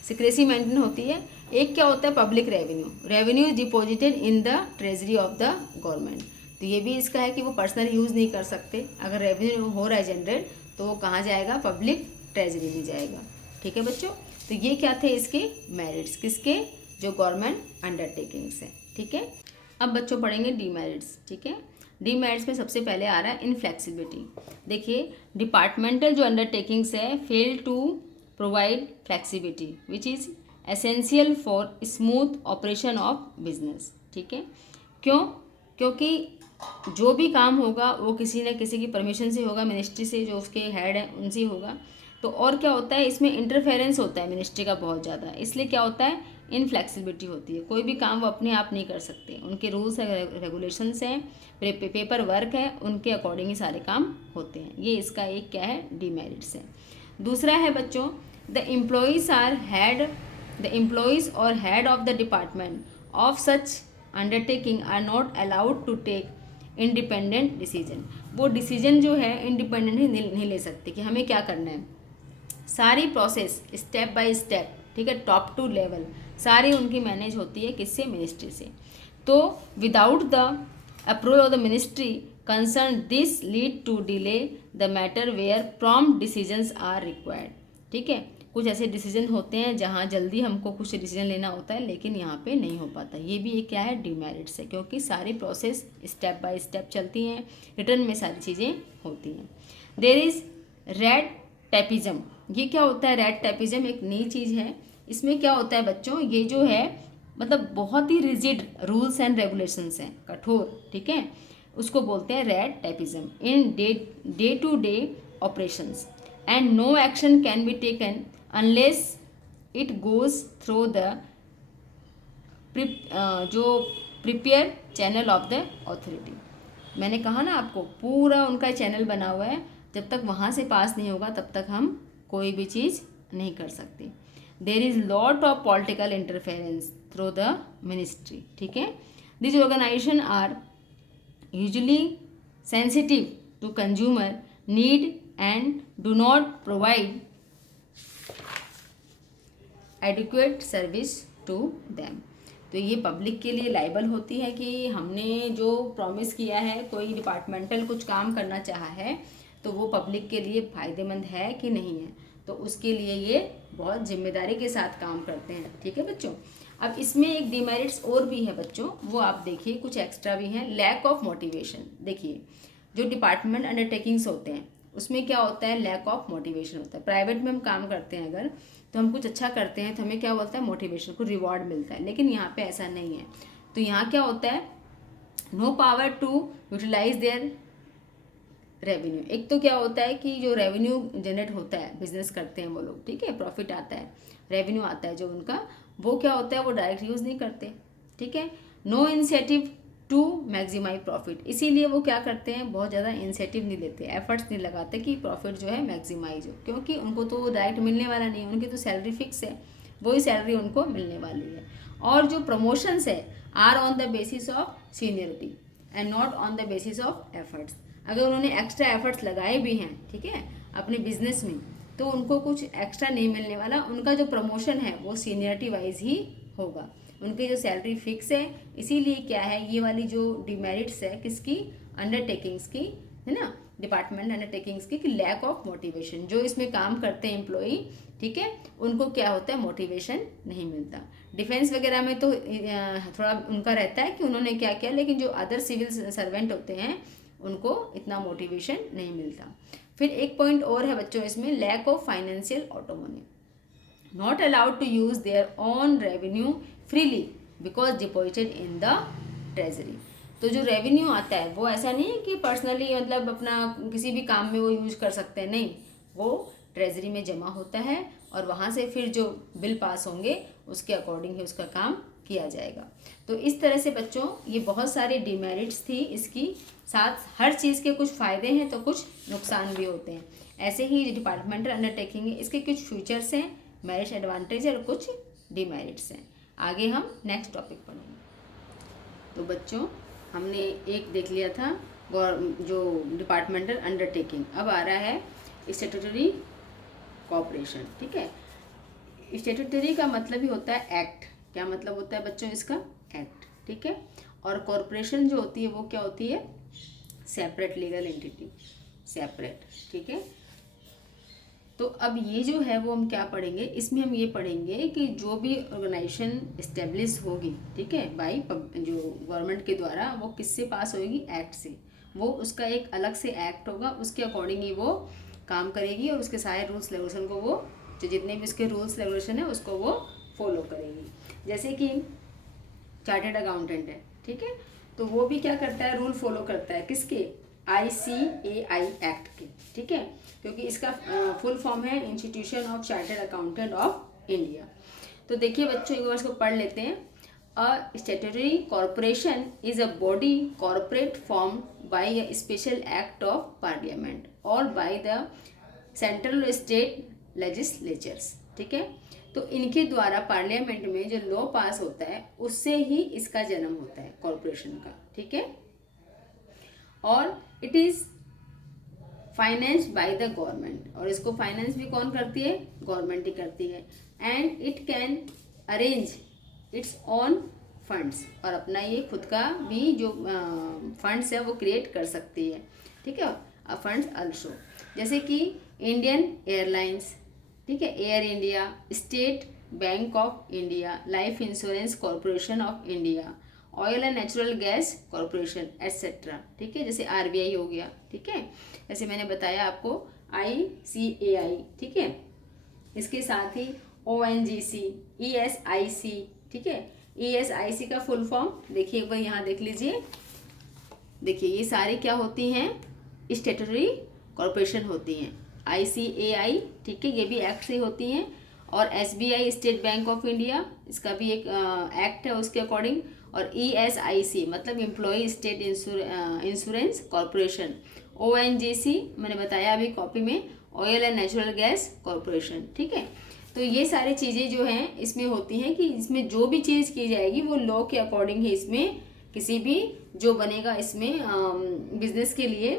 सीक्रेसी मेंटेन होती है। एक क्या होता है? Public revenue is deposited in the treasury of the government. तो ये भी इसका है कि वो पर्सनल यूज़ नहीं कर सकते। अगर रेवेन्यू हो रहा है जनरेट तो वो कहाँ जाएगा? पब्लिक ट्रेजरी में जाएगा, ठीक है बच्चों। तो ये क्या थे इसके मेरिट्स, किसके? जो गवर्नमेंट अंडरटेकिंग्स हैं, ठीक है। अब बच्चों पढ़ेंगे डीमेरिट्स, ठीक है। डीमेरिट्स में सबसे पहले आ रहा है इनफ्लेक्सिबिलिटी। देखिए, डिपार्टमेंटल जो अंडरटेकिंग्स है fail to provide flexibility which is essential for smooth operation of business, ठीक है। क्यों? क्योंकि जो भी काम होगा वो किसी न किसी की परमिशन से होगा, मिनिस्ट्री से, जो उसके हेड हैं उनसे होगा। तो और क्या होता है इसमें? इंटरफेरेंस होता है मिनिस्ट्री का बहुत ज़्यादा, इसलिए क्या होता है? इनफ्लेक्सिबिलिटी होती है। कोई भी काम वो अपने आप नहीं कर सकते, उनके रूल्स है, रेगुलेशंस हैं, पेपर वर्क है, उनके अकॉर्डिंग ही सारे काम होते हैं। ये इसका एक क्या है? डीमेरिट्स है। दूसरा है बच्चों, द एम्प्लॉयज़ और head of the department of such undertaking are not allowed to take independent decision. वो डिसीजन जो है इंडिपेंडेंट ही नहीं ले सकते कि हमें क्या करना है। सारी प्रोसेस स्टेप बाय स्टेप, ठीक है, टॉप टू लेवल सारी उनकी मैनेज होती है किससे? मिनिस्ट्री से। तो without the approval of the ministry concern this lead to delay the matter where prompt decisions are required, ठीक है। कुछ ऐसे डिसीजन होते हैं जहाँ जल्दी हमको कुछ डिसीजन लेना होता है, लेकिन यहाँ पे नहीं हो पाता। ये भी एक क्या है? डीमेरिट्स है, क्योंकि सारी प्रोसेस स्टेप बाय स्टेप चलती हैं, रिटर्न में सारी चीज़ें होती हैं। There is red tapism. ये क्या होता है? रेड टेपिज्म एक नई चीज़ है। इसमें क्या होता है बच्चों? ये जो है मतलब बहुत ही रिजिड रूल्स एंड रेगुलेशंस हैं, कठोर, ठीक है, उसको बोलते हैं red tapism in day to day operations and no action can be taken unless it goes through the जो proper channel of the authority. मैंने कहा ना आपको, पूरा उनका चैनल बना हुआ है, जब तक वहाँ से पास नहीं होगा तब तक हम कोई भी चीज़ नहीं कर सकते। There is lot of political interference through the ministry, ठीक है। This organisation are usually sensitive to consumer need and do not provide adequate service to them. तो ये पब्लिक के लिए लाइबल होती है कि हमने जो प्रॉमिस किया है, कोई डिपार्टमेंटल कुछ काम करना चाहा है तो वो पब्लिक के लिए फ़ायदेमंद है कि नहीं है, तो उसके लिए ये बहुत जिम्मेदारी के साथ काम करते हैं, ठीक है बच्चों। अब इसमें एक डिमेरिट्स और भी है बच्चों, वो आप देखिए, कुछ एक्स्ट्रा भी हैं। Lack of motivation. देखिए, जो डिपार्टमेंट अंडरटेकिंग्स होते हैं उसमें क्या होता है? लैक ऑफ मोटिवेशन होता है। प्राइवेट में हम काम करते हैं अगर, तो हम कुछ अच्छा करते हैं तो हमें क्या बोलता है? मोटिवेशन, को रिवॉर्ड मिलता है, लेकिन यहाँ पे ऐसा नहीं है। तो यहाँ क्या होता है? No power to utilise their revenue. एक तो क्या होता है कि जो रेवेन्यू जनरेट होता है, बिजनेस करते हैं वो लोग, ठीक है, प्रॉफिट आता है, रेवेन्यू आता है जो उनका, वो क्या होता है? वो डायरेक्ट यूज़ नहीं करते, ठीक है। No incentive to maximise profit, इसीलिए वो क्या करते हैं? बहुत ज़्यादा इंसेटिव नहीं देते, एफर्ट्स नहीं लगाते कि प्रॉफिट जो है मैक्सिमाइज हो, क्योंकि उनको तो डायरेक्ट मिलने वाला नहीं है, उनकी तो सैलरी फिक्स है, वही सैलरी उनको मिलने वाली है। और जो प्रमोशंस है are on the basis of seniority and not on the basis of efforts. अगर उन्होंने एक्स्ट्रा एफर्ट्स लगाए भी हैं, ठीक है, अपने बिजनेस में, तो उनको कुछ एक्स्ट्रा नहीं मिलने वाला। उनका जो प्रमोशन है वो सीनियरिटी वाइज ही होगा, उनकी जो सैलरी फिक्स है। इसीलिए क्या है, ये वाली जो डिमेरिट्स है किसकी, अंडरटेकिंग्स की, है ना, डिपार्टमेंट अंडरटेकिंग्स की, कि लैक ऑफ मोटिवेशन। जो इसमें काम करते हैं एम्प्लॉई, ठीक है, उनको क्या होता है, मोटिवेशन नहीं मिलता। डिफेंस वगैरह में तो थोड़ा उनका रहता है कि उन्होंने क्या किया, लेकिन जो अदर सिविल सर्वेंट होते हैं उनको इतना मोटिवेशन नहीं मिलता। फिर एक पॉइंट और है बच्चों इसमें, lack of financial autonomy, not allowed to use their own revenue freely because deposited in the treasury. तो जो रेवेन्यू आता है वो ऐसा नहीं है कि पर्सनली मतलब अपना किसी भी काम में वो यूज कर सकते हैं, नहीं, वो ट्रेजरी में जमा होता है और वहाँ से फिर जो बिल पास होंगे उसके अकॉर्डिंग ही उसका काम किया जाएगा। तो इस तरह से बच्चों ये बहुत सारे डिमेरिट्स थी इसकी, साथ हर चीज़ के कुछ फ़ायदे हैं तो कुछ नुकसान भी होते हैं। ऐसे ही डिपार्टमेंटल अंडरटेकिंग है, इसके कुछ फीचर्स हैं, मेरिट्स एडवांटेज और कुछ डिमेरिट्स हैं। आगे हम नेक्स्ट टॉपिक पढ़ेंगे। तो बच्चों हमने एक देख लिया था जो डिपार्टमेंटल अंडरटेकिंग, अब आ रहा है स्टैट्यूटरी कॉर्पोरेशन, ठीक है। स्टैट्यूटरी का मतलब ही होता है एक्ट। क्या मतलब होता है बच्चों इसका, एक्ट, ठीक है। और कॉर्पोरेशन जो होती है वो क्या होती है, सेपरेट लीगल एंटिटी, सेपरेट, ठीक है। तो अब ये जो है वो हम क्या पढ़ेंगे, इसमें हम ये पढ़ेंगे कि जो भी ऑर्गेनाइजेशन इस्टेब्लिश होगी, ठीक है, बाई जो गवर्नमेंट के द्वारा, वो किससे पास होगी, एक्ट से। वो उसका एक अलग से एक्ट होगा, उसके अकॉर्डिंग ही वो काम करेगी और उसके सारे रूल्स रेगुलेशन को वो, जो जितने भी उसके रूल्स रेगुलेशन है उसको वो फॉलो करेगी। जैसे कि चार्टर्ड अकाउंटेंट है, ठीक है, तो वो भी क्या करता है, रूल फॉलो करता है किसके, ICAI एक्ट के, ठीक है, क्योंकि इसका फुल फॉर्म है institution of chartered accountant of India. तो देखिए बच्चों एक बार इसको पढ़ लेते हैं। A statutory corporation is a body corporate form by a special act of parliament और by the central state legislatures, ठीक है। तो इनके द्वारा पार्लियामेंट में जो लॉ पास होता है उससे ही इसका जन्म होता है कॉर्पोरेशन का, ठीक है। और it is financed by the government, और इसको फाइनेंस भी कौन करती है, गवर्नमेंट ही करती है। And it can arrange its own funds, और अपना ये खुद का भी जो फंड्स है वो क्रिएट कर सकती है, ठीक है, फंड्स अल्सो। जैसे कि इंडियन एयरलाइंस, ठीक है, air India, state bank of India, life insurance corporation of India, oil and natural gas corporation etcetera, ठीक है, जैसे RBI हो गया, ठीक है, जैसे मैंने बताया आपको ICAI, ठीक है। इसके साथ ही ONGC, ESIC, ठीक है। ESIC का फुल फॉर्म देखिए एक बार यहाँ देख लीजिए। देखिए ये सारी क्या होती हैं, स्टैट्यूटरी कॉर्पोरेशन होती हैं। ICAI, ठीक है, ये भी एक्ट से होती हैं। और SBI state bank of India, इसका भी एक एक्ट है उसके अकॉर्डिंग। और ESIC मतलब employ state insurance corporation. ONGC मैंने बताया अभी कॉपी में, oil and natural gas corporation, ठीक है। तो ये सारी चीज़ें जो हैं इसमें होती हैं कि इसमें जो भी चीज़ की जाएगी वो लॉ के अकॉर्डिंग ही इसमें किसी भी जो बनेगा इसमें बिजनेस के लिए,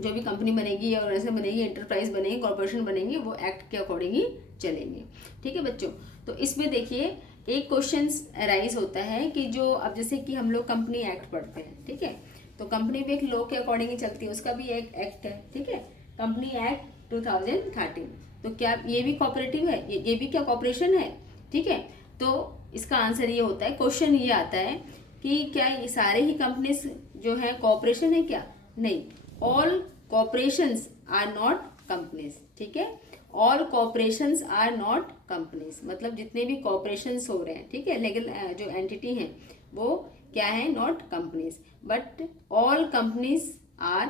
जो भी कंपनी बनेगी या ऑर्गेनाइजेशन बनेगी, एंटरप्राइज बनेगी, कॉर्पोरेशन बनेगी, वो एक्ट के अकॉर्डिंग ही चलेंगे, ठीक है बच्चों। तो इसमें देखिए एक क्वेश्चन अराइज होता है कि जो अब जैसे कि हम लोग कंपनी एक्ट पढ़ते हैं, ठीक है, तो कंपनी भी एक लॉ के अकॉर्डिंग ही चलती है, उसका भी एक एक्ट है, ठीक है, कंपनी एक्ट 2013। तो क्या ये भी कॉपरेटिव है, ये भी क्या कॉपरेशन है, ठीक है। तो इसका आंसर ये होता है, क्वेश्चन ये आता है कि क्या ये सारे ही कंपनीज जो है कॉपरेशन है क्या, नहीं, all corporations are not companies, ठीक है, all corporations are not companies, मतलब जितने भी कॉपरेशंस हो रहे हैं, ठीक है, लीगल जो एंटिटी हैं वो क्या है, not companies, but all companies are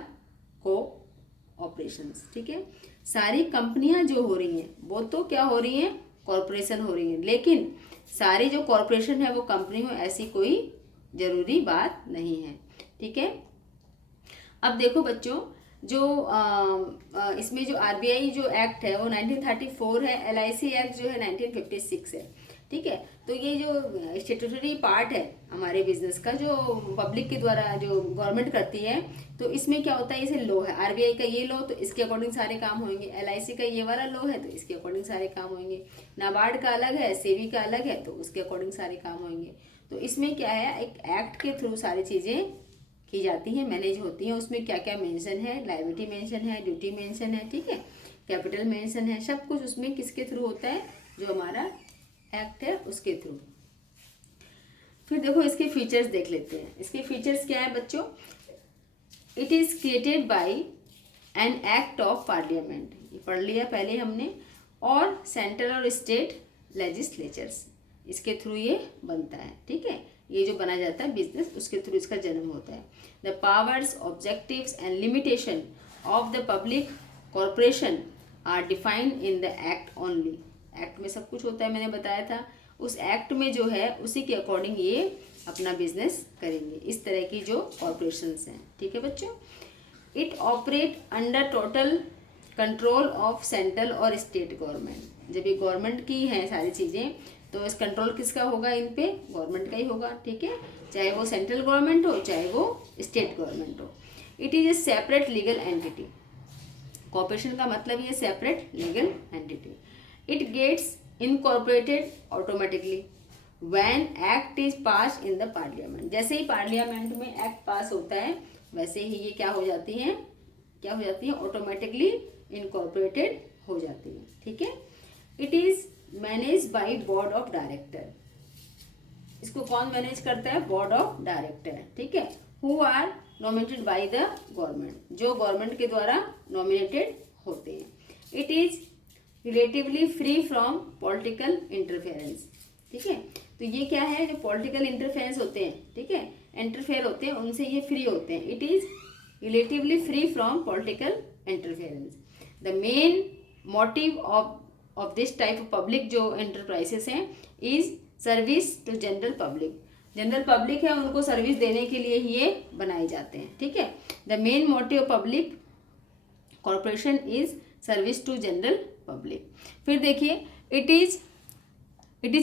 cooperations, ठीक है। सारी कंपनियां जो हो रही हैं वो तो क्या हो रही हैं, कॉरपोरेशन हो रही हैं, लेकिन सारी जो कॉरपोरेशन है वो कंपनी हो ऐसी कोई जरूरी बात नहीं है, ठीक है। अब देखो बच्चों जो इसमें जो RBI जो एक्ट है वो 1934 है, LIC एक्ट जो है 1956 है, ठीक है। तो ये जो स्टेटूटरी पार्ट है हमारे बिजनेस का, जो पब्लिक के द्वारा जो गवर्नमेंट करती है, तो इसमें क्या होता है, इसे लॉ है, आरबीआई का ये लॉ, तो इसके अकॉर्डिंग सारे काम होंगे। एलआईसी का ये वाला लॉ है, तो इसके अकॉर्डिंग सारे काम होंगे। नाबार्ड का अलग है, सेबी का अलग है, तो उसके अकॉर्डिंग सारे काम होंगे। तो इसमें क्या है, एक एक्ट के थ्रू सारी चीज़ें की जाती हैं, मैनेज होती हैं। उसमें क्या क्या मेंशन है, लायबिलिटी मेंशन है, ड्यूटी मेंशन है, ठीक है, कैपिटल मेंशन है, सब कुछ उसमें किसके थ्रू होता है, जो हमारा एक्ट है उसके थ्रू। फिर देखो इसके फीचर्स देख लेते हैं। इसके फीचर्स क्या है बच्चों, it is created by an act of parliament, ये पढ़ लिया पहले हमने, और सेंट्रल और स्टेट लेजिस्लेचर्स, इसके थ्रू ये बनता है, ठीक है। ये जो बना जाता है बिजनेस, उसके थ्रू इसका जन्म होता है। The powers, objectives and limitation of the public corporation are defined in the act only. Act में सब कुछ होता है, मैंने बताया था। उस एक्ट में जो है उसी के अकॉर्डिंग ये अपना बिजनेस करेंगे, इस तरह की जो कॉरपोरेशंस हैं, ठीक है बच्चों। It operate under total control of central और स्टेट गवर्नमेंट। जब ये गवर्नमेंट की हैं सारी चीज़ें, तो इस कंट्रोल किसका होगा, इन पे गवर्नमेंट का ही होगा, ठीक है, चाहे वो सेंट्रल गवर्नमेंट हो चाहे वो स्टेट गवर्नमेंट हो। It is a separate legal entity. Corporation का मतलब ये separate legal entity. It gets incorporated automatically when act is pass in the parliament. जैसे ही पार्लियामेंट में एक्ट पास होता है, वैसे ही ये क्या हो जाती हैं, क्या हो जाती हैं, ऑटोमेटिकली इनकॉर्पोरेटेड हो जाती है, ठीक है। It is manage by board of director. इसको कौन मैनेज करता है, बोर्ड ऑफ डायरेक्टर, ठीक है, who are nominated by the government, जो गवर्नमेंट के द्वारा नॉमिनेटेड होते हैं। It is relatively free from political interference, ठीक है। तो ये क्या है, जो पॉलिटिकल इंटरफेरेंस होते हैं, ठीक है, इंटरफेयर होते हैं, उनसे ये फ्री होते हैं। It is relatively free from political interference. The main motive of this type of public जो एंटरप्राइजेस हैं is service to general public. General public है, उनको सर्विस देने के लिए ही ये बनाए जाते हैं, ठीक है। The main motive of public corporation is service to general public. फिर देखिए, it is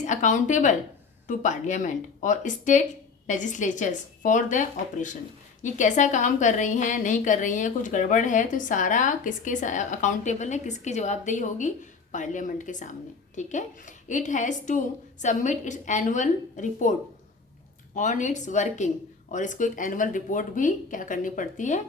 accountable to parliament और state legislatures for the operation. ये कैसा काम कर रही हैं, नहीं कर रही हैं, कुछ गड़बड़ है, तो सारा किसके अकाउंटेबल है, किसकी जवाबदेही होगी, पार्लियामेंट के सामने, ठीक है। It has to submit its annual report on its working, और इसको एक एनुअल रिपोर्ट भी क्या करनी पड़ती है,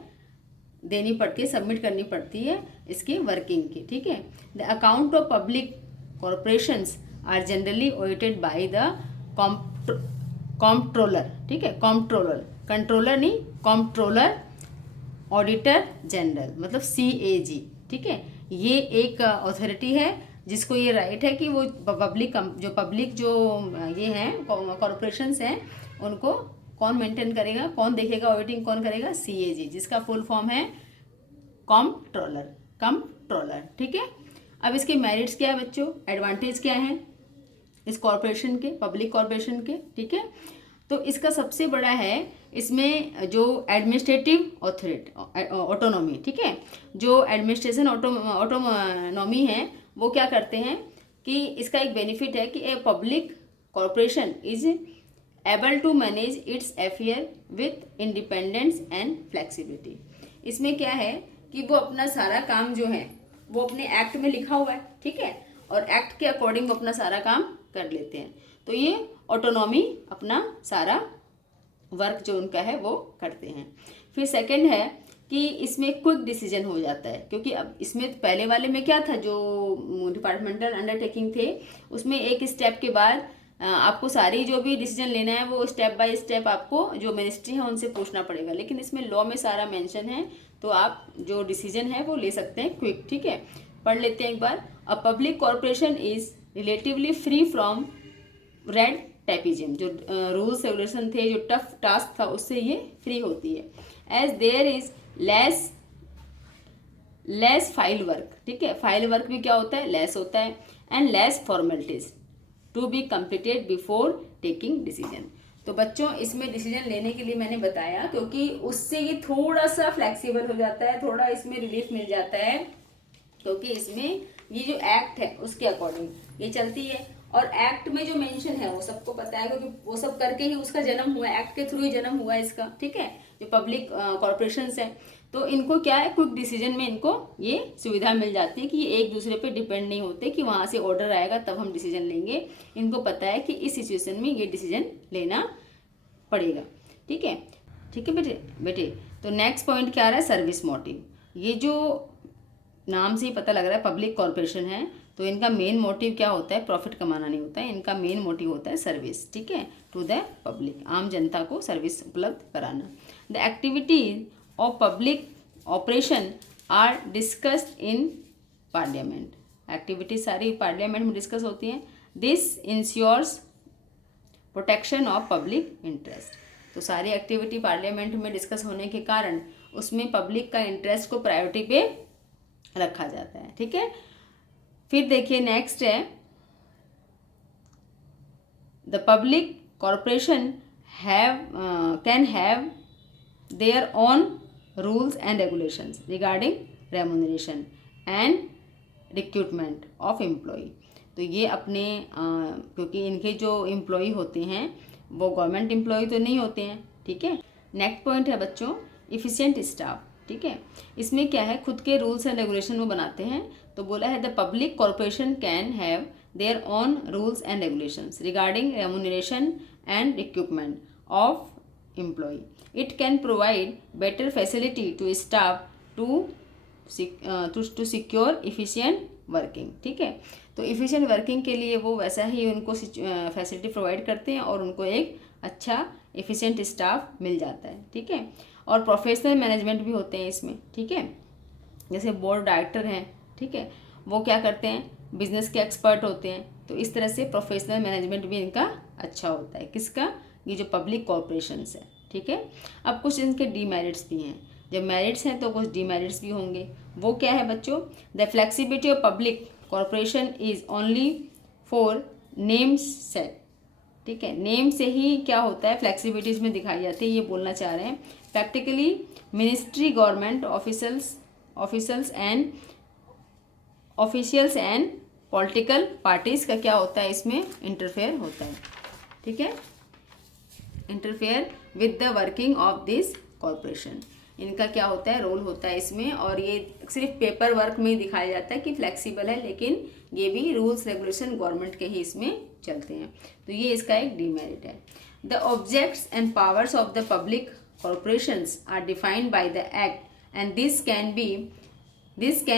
देनी पड़ती है, सबमिट करनी पड़ती है इसकी वर्किंग की, ठीक है। The account of public corporations are generally audited by the comptroller, ठीक है, कंट्रोलर नहीं, कॉम्प्ट्रोलर ऑडिटर जनरल, मतलब CAG, ठीक है। ये एक अथॉरिटी है जिसको ये राइट है कि वो पब्लिक जो ये हैं कॉरपोरेशंस हैं, उनको कौन मेंटेन करेगा, कौन देखेगा, ऑडिटिंग कौन करेगा, CAG, जिसका फुल फॉर्म है कंट्रोलर, ठीक है। अब इसके मेरिट्स क्या है बच्चों, एडवांटेज क्या है इस कॉरपोरेशन के, पब्लिक कॉरपोरेशन के, ठीक है। तो इसका सबसे बड़ा है इसमें जो एडमिनिस्ट्रेटिव ऑटोनॉमी, ठीक है, जो एडमिनिस्ट्रेशन ऑटोनॉमी है, वो क्या करते हैं कि इसका एक बेनिफिट है कि a public corporation is able to manage its affair with independence and flexibility. इसमें क्या है कि वो अपना सारा काम जो है वो अपने एक्ट में लिखा हुआ है, ठीक है, और एक्ट के अकॉर्डिंग वो अपना सारा काम कर लेते हैं। तो ये ऑटोनॉमी अपना सारा वर्क जो उनका है वो करते हैं। फिर सेकंड है कि इसमें क्विक डिसीजन हो जाता है, क्योंकि अब इसमें पहले वाले में क्या था, जो डिपार्टमेंटल अंडरटेकिंग थे, उसमें एक स्टेप के बाद आपको सारी जो भी डिसीजन लेना है वो स्टेप बाय स्टेप आपको जो मिनिस्ट्री है उनसे पूछना पड़ेगा, लेकिन इसमें लॉ में सारा मेंशन है, तो आप जो डिसीजन है वो ले सकते हैं क्विक, ठीक है। पढ़ लेते हैं एक बार। A public corporation is relatively free from red tapism, जो रूल्स रेगुलेशन थे, जो टफ टास्क था, उससे ये फ्री होती है। As there is less file work, ठीक है, फाइल वर्क भी क्या होता है, लेस होता है, and less formalities to be completed before taking decision. तो बच्चों इसमें डिसीजन लेने के लिए मैंने बताया, क्योंकि उससे ये थोड़ा सा फ्लेक्सिबल हो जाता है, थोड़ा इसमें रिलीफ मिल जाता है, क्योंकि इसमें ये जो एक्ट है उसके अकॉर्डिंग ये चलती है, और एक्ट में जो मेंशन है वो सबको पता है, क्योंकि वो सब करके ही उसका जन्म हुआ है, एक्ट के थ्रू ही जन्म हुआ है इसका, ठीक है। जो पब्लिक कॉरपोरेशंस है तो इनको क्या है, क्विक डिसीजन में इनको ये सुविधा मिल जाती है कि ये एक दूसरे पे डिपेंड नहीं होते कि वहाँ से ऑर्डर आएगा तब हम डिसीजन लेंगे। इनको पता है कि इस सिचुएशन में ये डिसीजन लेना पड़ेगा, ठीक है। ठीक है बेटे। तो नेक्स्ट पॉइंट क्या आ रहा है, सर्विस मोटिव। ये जो नाम से ही पता लग रहा है पब्लिक कॉरपोरेशन है, तो इनका मेन मोटिव क्या होता है, प्रॉफिट कमाना नहीं होता है, इनका मेन मोटिव होता है सर्विस, ठीक है, टू द पब्लिक, आम जनता को सर्विस उपलब्ध कराना। The activities of public operation are discussed in parliament. Activities सारी पार्लियामेंट में डिस्कस होती हैं। This ensures protection of public interest. तो सारी एक्टिविटी पार्लियामेंट में डिस्कस होने के कारण उसमें पब्लिक का इंटरेस्ट को प्रायोरिटी पे रखा जाता है, ठीक है। फिर देखिए नेक्स्ट है, the public corporation can have their own rules and regulations regarding remuneration and recruitment of employ. तो ये अपने क्योंकि इनके जो एम्प्लॉय होते हैं वो गवर्नमेंट एम्प्लॉय तो नहीं होते हैं, ठीक है। नेक्स्ट पॉइंट है बच्चों, इफिशिएंट स्टाफ, ठीक है। इसमें क्या है, खुद के रूल्स एंड रेगुलेशन वो बनाते हैं। तो बोला है the public corporation can have their own rules and regulations regarding remuneration and recruitment of employ. It can provide better facility to staff to secure efficient working, ठीक है। तो इफिशिएंट वर्किंग के लिए वो वैसा ही उनको फैसिलिटी प्रोवाइड करते हैं और उनको एक अच्छा इफिशिएंट स्टाफ मिल जाता है, ठीक है। और प्रोफेशनल मैनेजमेंट भी होते हैं इसमें, ठीक है। जैसे बोर्ड डायरेक्टर हैं, ठीक है, वो क्या करते हैं, बिजनेस के एक्सपर्ट होते हैं। तो इस तरह से प्रोफेशनल मैनेजमेंट भी इनका अच्छा होता है, किसका, ये जो पब्लिक कॉरपोरेशंस है, ठीक है। अब कुछ इनके डीमेरिट्स भी हैं। जब मेरिट्स हैं तो कुछ डीमेरिट्स भी होंगे। वो क्या है बच्चों, the flexibility of public corporation is only for name set, ठीक है। नेम से ही क्या होता है, फ्लेक्सिबिलिटी इसमें दिखाई जाती है, ये बोलना चाह रहे हैं। Practically ministry, government officials and political parties का क्या होता है, इसमें इंटरफेयर होता है, ठीक है, interfere with the working of this corporation. इनका क्या होता है, रोल होता है इसमें। और ये सिर्फ पेपर वर्क में ही दिखाया जाता है कि फ्लेक्सिबल है, लेकिन ये भी रूल्स रेगुलेशन गवर्नमेंट के ही इसमें चलते हैं। तो ये इसका एक डीमेरिट है। The objects and powers of the public corporations are defined by the act and this can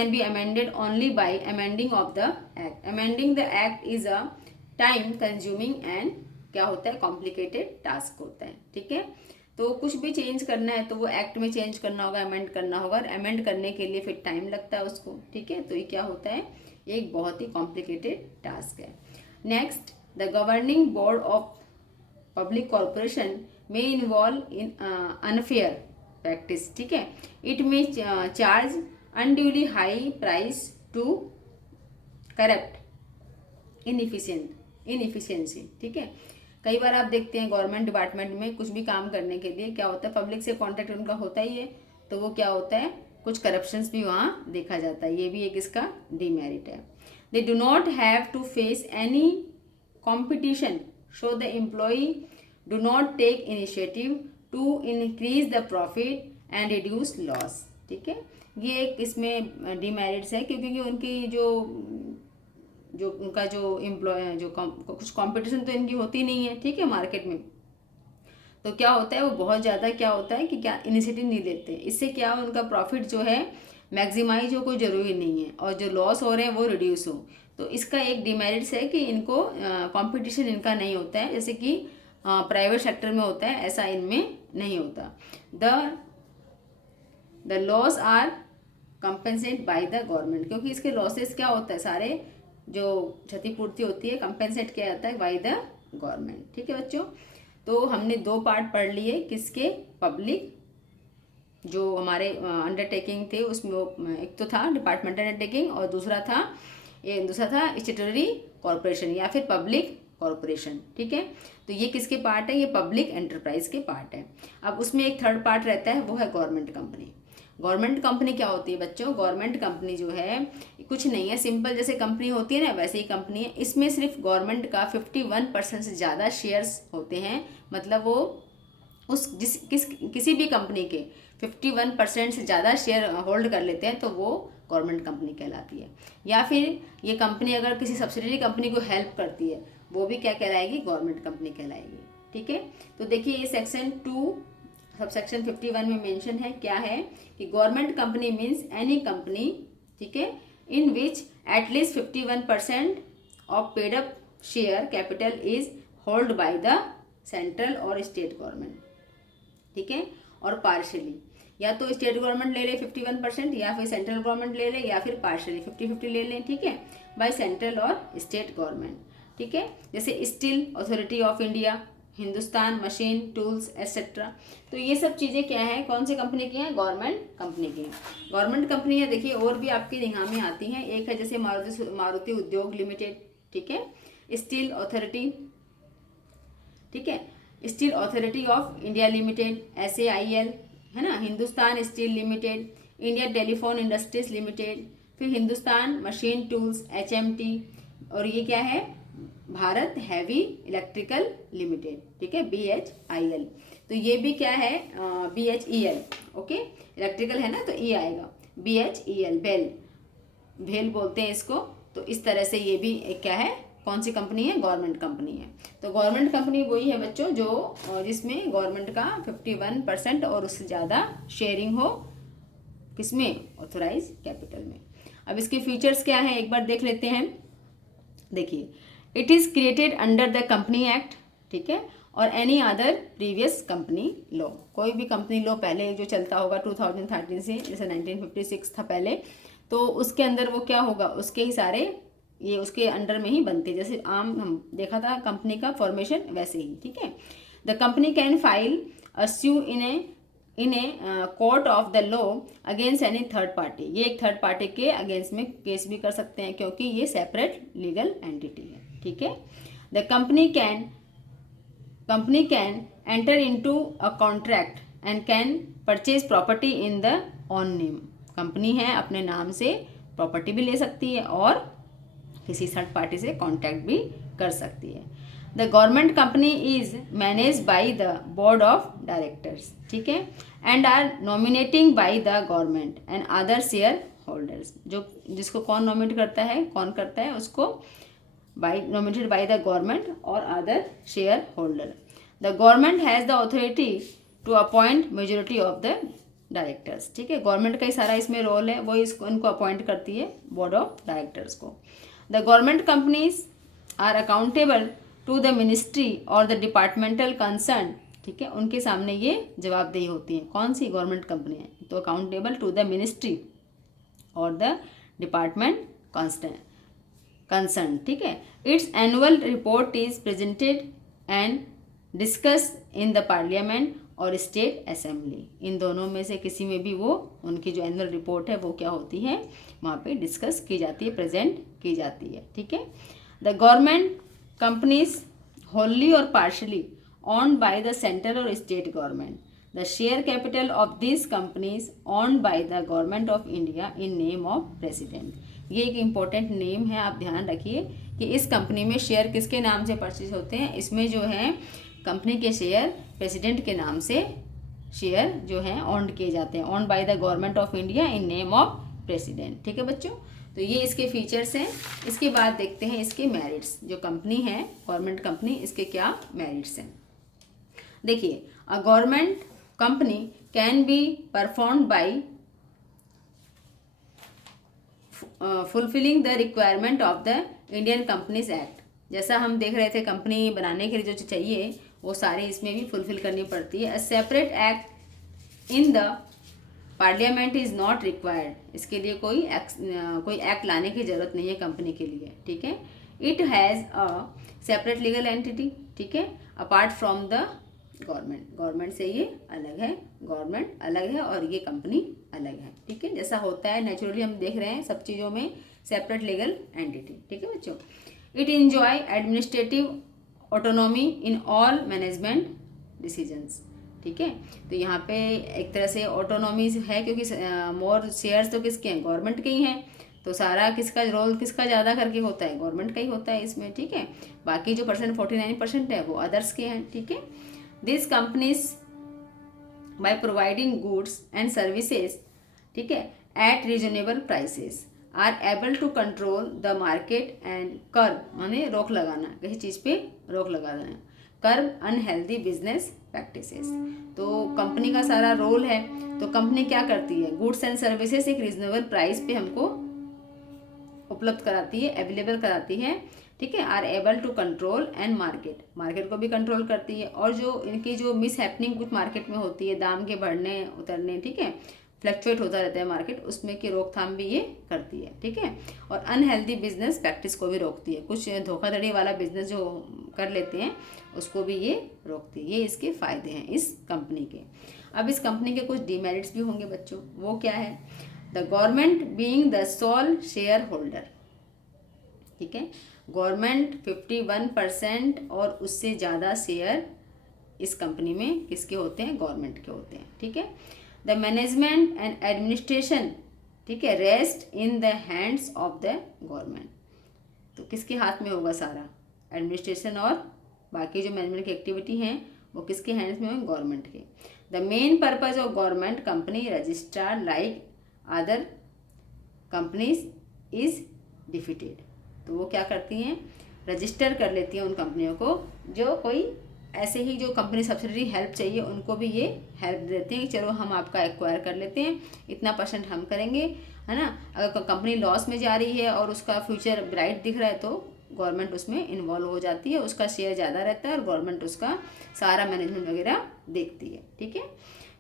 be amended only by amending of the act. Amending the act is a time consuming and क्या होता है, कॉम्प्लिकेटेड टास्क होता है, ठीक है। तो कुछ भी चेंज करना है तो वो एक्ट में चेंज करना होगा, अमेंड करना होगा, और अमेंड करने के लिए फिर टाइम लगता है उसको, ठीक है। तो ये क्या होता है, एक बहुत ही कॉम्प्लिकेटेड टास्क है। Next, the governing board of public corporation में इन्वॉल्व इन अनफेयर प्रैक्टिस, ठीक है। इट में charge unduly high price to correct inefficiency, ठीक है। कई बार आप देखते हैं गवर्नमेंट डिपार्टमेंट में कुछ भी काम करने के लिए क्या होता है, पब्लिक से कॉन्टैक्ट उनका होता ही है, तो वो क्या होता है, कुछ करप्शंस भी वहाँ देखा जाता है। ये भी एक इसका डीमेरिट है। They do not have to face any competition, so the employee do not take initiative to increase the profit and reduce loss, ठीक है। ये एक इसमें डीमेरिट्स है, क्योंकि उनकी जो उनका जो एम्प्लॉय जो कुछ कंपटीशन तो इनकी होती नहीं है, ठीक है, मार्केट में। तो क्या होता है, वो बहुत ज़्यादा क्या होता है कि क्या इनिशिएटिव नहीं लेते। इससे क्या उनका प्रॉफिट जो है मैक्सिमाइज हो, कोई ज़रूरी नहीं है, और जो लॉस हो रहे हैं वो रिड्यूस हो। तो इसका एक डिमेरिट्स है कि इनको कंपटीशन इनका नहीं होता है, जैसे कि प्राइवेट सेक्टर में होता है, ऐसा इनमें नहीं होता। The loss are compensate by the government, क्योंकि इसके लॉसेस क्या होता है, सारे जो क्षतिपूर्ति होती है कंपेंसेट किया जाता है बाय द गवर्नमेंट, ठीक है बच्चों। तो हमने 2 पार्ट पढ़ लिए, किसके, पब्लिक जो हमारे अंडरटेकिंग थे उसमें, एक तो था डिपार्टमेंटल अंडरटेकिंग और दूसरा था स्टैट्यूटरी कॉरपोरेशन या फिर पब्लिक कॉरपोरेशन, ठीक है। तो ये किसके पार्ट है, ये पब्लिक एंटरप्राइज के पार्ट है। अब उसमें एक थर्ड पार्ट रहता है, वो है गवर्नमेंट कंपनी। गवर्नमेंट कंपनी क्या होती है बच्चों? गवर्नमेंट कंपनी जो है कुछ नहीं है, सिंपल जैसे कंपनी होती है ना वैसे ही कंपनी है। इसमें सिर्फ गवर्नमेंट का 51% से ज़्यादा शेयर्स होते हैं, मतलब वो उस किसी भी कंपनी के 51% से ज़्यादा शेयर होल्ड कर लेते हैं तो वो गवर्नमेंट कंपनी कहलाती है। या फिर ये कंपनी अगर किसी सब्सिडरी कंपनी को हेल्प करती है वो भी क्या कहलाएगी? गवर्नमेंट कंपनी कहलाएगी। ठीक है, तो देखिए ये सेक्शन 2 सबसेक्शन 51 में मेंशन है, क्या है कि government company means any company, ठीक है, in which at least 51% of paid up share capital is hold by the central और स्टेट गवर्नमेंट। ठीक है, और पार्शली, या तो स्टेट गवर्नमेंट ले ले 51% या फिर सेंट्रल गवर्नमेंट ले ले या फिर पार्शली 50-50 ले लें। ठीक है, बाय सेंट्रल और स्टेट गवर्नमेंट। ठीक है, जैसे steel authority of India, Hindustan machine tools etcetera. तो ये सब चीज़ें क्या है, कौन सी कंपनी की हैं? गवर्नमेंट कंपनी की हैं। गवर्नमेंट कंपनी है देखिए और भी आपके यहाँ में आती हैं। एक है जैसे मारुति उद्योग लिमिटेड, ठीक है, स्टील अथॉरिटी, ठीक है, steel authority of India limited SAIL, है ना, Hindustan steel limited, India telephone industries limited, फिर हिंदुस्तान मशीन टूल्स HMT, और ये क्या है? भारत हैवी इलेक्ट्रिकल लिमिटेड, ठीक है, BHIL। तो ये भी क्या है? BHEL, ओके, इलेक्ट्रिकल है ना तो E आएगा, BHEL, भेल बोलते हैं इसको। तो इस तरह से ये भी एक क्या है, कौन सी कंपनी है? गवर्नमेंट कंपनी है। तो गवर्नमेंट कंपनी वही है बच्चों जो जिसमें गवर्नमेंट का 51% और उससे ज़्यादा शेयरिंग हो, किसमें? ऑथोराइज कैपिटल में। अब इसके फीचर्स क्या हैं एक बार देख लेते हैं। देखिए, it is created under the company act, ठीक है, और any other previous company law. कोई भी कंपनी लॉ पहले जो चलता होगा 2013 से, जैसे 1956 था पहले, तो उसके अंदर वो क्या होगा, उसके ही सारे ये उसके अंडर में ही बनते, जैसे आम हम देखा था कंपनी का फॉर्मेशन वैसे ही। ठीक है, the company can file a sue in a court of the law against any third party. ये एक थर्ड पार्टी के अगेंस्ट में केस भी कर सकते हैं क्योंकि ये सेपरेट लीगल एंटिटी है। ठीक है, the company can enter into a contract and can purchase property in the on name. Company है अपने नाम से प्रॉपर्टी भी ले सकती है और किसी थर्ड पार्टी से कॉन्ट्रैक्ट भी कर सकती है। The government company is manage by the board of directors, ठीक है, and are nominating by the government and other share holders. जो जिसको कौन नॉमिनेट करता है उसको नॉमिनेटेड बाई द गवर्नमेंट और other share holder. The government has the authority to appoint majority of the directors. ठीक है, गवर्नमेंट का ही सारा इसमें रोल है, वो इनको अपॉइंट करती है बोर्ड ऑफ डायरेक्टर्स को। The government companies are accountable to the ministry और द डिपार्टमेंटल कंसर्न। ठीक है, उनके सामने ये जवाबदेही होती है। कौन सी? गवर्नमेंट कंपनी है तो अकाउंटेबल टू द मिनिस्ट्री और द डिपार्टमेंट कंसर्न। ठीक है, it's annual report is presented and discuss in the parliament और स्टेट असेंबली। इन दोनों में से किसी में भी वो उनकी जो एनुअल रिपोर्ट है वो क्या होती है, वहाँ पे डिस्कस की जाती है, प्रेजेंट की जाती है। ठीक है, द गवर्नमेंट कंपनीज होली और partially owned by the central और state government. The share capital of these companies owned by the government of India in name of president. ये एक इम्पोर्टेंट नेम है, आप ध्यान रखिए कि इस कंपनी में शेयर किसके नाम से परचेज होते हैं। इसमें जो है कंपनी के शेयर प्रेसिडेंट के नाम से शेयर जो हैं ऑन्ड किए जाते हैं, owned bye the government of India in name of president. ठीक है बच्चों, तो ये इसके फीचर्स हैं। इसके बाद देखते हैं इसके मेरिट्स। जो कंपनी है गवर्नमेंट कंपनी, इसके क्या मेरिट्स हैं। देखिए, a government company can be performed by fulfilling the requirement of the Indian companies act. जैसा हम देख रहे थे कंपनी बनाने के लिए जो चाहिए वो सारे इसमें भी फुलफिल करनी पड़ती है। A separate act in the parliament is not required. इसके लिए कोई एक्ट लाने की ज़रूरत नहीं है कंपनी के लिए। ठीक है, it has a separate legal entity, ठीक है, अपार्ट फ्रॉम द गवर्नमेंट से ये अलग है, गवर्नमेंट अलग है और ये कंपनी अलग है। ठीक है, जैसा होता है नेचुरली हम देख रहे हैं सब चीज़ों में सेपरेट लीगल एंटिटी। ठीक है बच्चों, it enjoy administrative autonomy in all management decisions. ठीक है। तो यहाँ पे एक तरह से ऑटोनॉमी है, क्योंकि मोर शेयर्स तो किसके हैं, गवर्नमेंट के ही हैं। तो सारा किसका रोल किसका ज़्यादा करके होता है, गवर्नमेंट का ही होता है इसमें, ठीक है। बाकी जो 49% है वो अदर्स के हैं, ठीक है। This companies by providing goods and services, ठीक है, at reasonable prices are able to control the market and curb, माने रोक लगाना, किसी चीज़ पे रोक लगा देना, कर्ब अनहेल्दी बिजनेस प्रैक्टिसेस। तो कंपनी का सारा रोल है, तो कंपनी क्या करती है, गुड्स एंड सर्विसेज एक रीजनेबल प्राइस पे हमको उपलब्ध कराती है, अवेलेबल कराती है, ठीक है। Are able to control and market को भी कंट्रोल करती है। और जो इनकी जो मिस हैपनिंग कुछ मार्केट में होती है, दाम के बढ़ने उतरने, ठीक है, फ्लक्चुएट होता रहता है मार्केट, उसमें की रोकथाम भी ये करती है, ठीक है। और अनहेल्दी बिजनेस प्रैक्टिस को भी रोकती है, कुछ धोखाधड़ी वाला बिजनेस जो कर लेते हैं उसको भी ये रोकती है। ये इसके फ़ायदे हैं इस कंपनी के। अब इस कंपनी के कुछ डीमेरिट्स भी होंगे बच्चों, वो क्या है, the government being the sole share holder, ठीक है। गवर्नमेंट 51% और उससे ज़्यादा शेयर इस कंपनी में किसके होते हैं, गवर्नमेंट के होते हैं, ठीक है। द मैनेजमेंट एंड एडमिनिस्ट्रेशन, ठीक है, rest in the hands of the government. तो किसके हाथ में होगा सारा, एडमिनिस्ट्रेशन और बाकी जो मैनेजमेंट की एक्टिविटी हैं वो किसके हैंड्स में होंगे, गवर्नमेंट के। The main purpose of government company registrar like other companies is defeated. तो वो क्या करती हैं, रजिस्टर कर लेती हैं उन कंपनियों को, जो कोई ऐसे ही जो कंपनी सब्सिडरी हेल्प चाहिए उनको भी ये हेल्प देते हैं कि चलो हम आपका एक्वायर कर लेते हैं, इतना % हम करेंगे, है ना। अगर कंपनी लॉस में जा रही है और उसका फ्यूचर ब्राइट दिख रहा है तो गवर्नमेंट उसमें इन्वॉल्व हो जाती है, उसका शेयर ज़्यादा रहता है और गवर्नमेंट उसका सारा मैनेजमेंट वगैरह देखती है, ठीक है।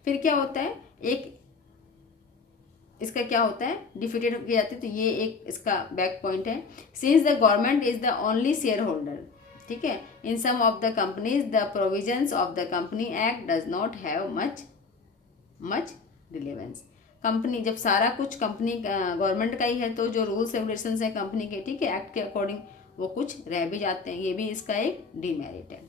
फिर क्या होता है, एक इसका क्या होता है, डिफीटेड हो जाती है, तो ये एक इसका बैक पॉइंट है। Since the government is the only share holder, ठीक है, in some of the companies the provisions of the company act does not have much relevance. Company जब सारा कुछ कंपनी गवर्नमेंट का ही है तो जो रूल्स रेगुलेशंस है कंपनी के, ठीक है, एक्ट के अकॉर्डिंग वो कुछ रह भी जाते हैं, ये भी इसका एक डीमेरिट है।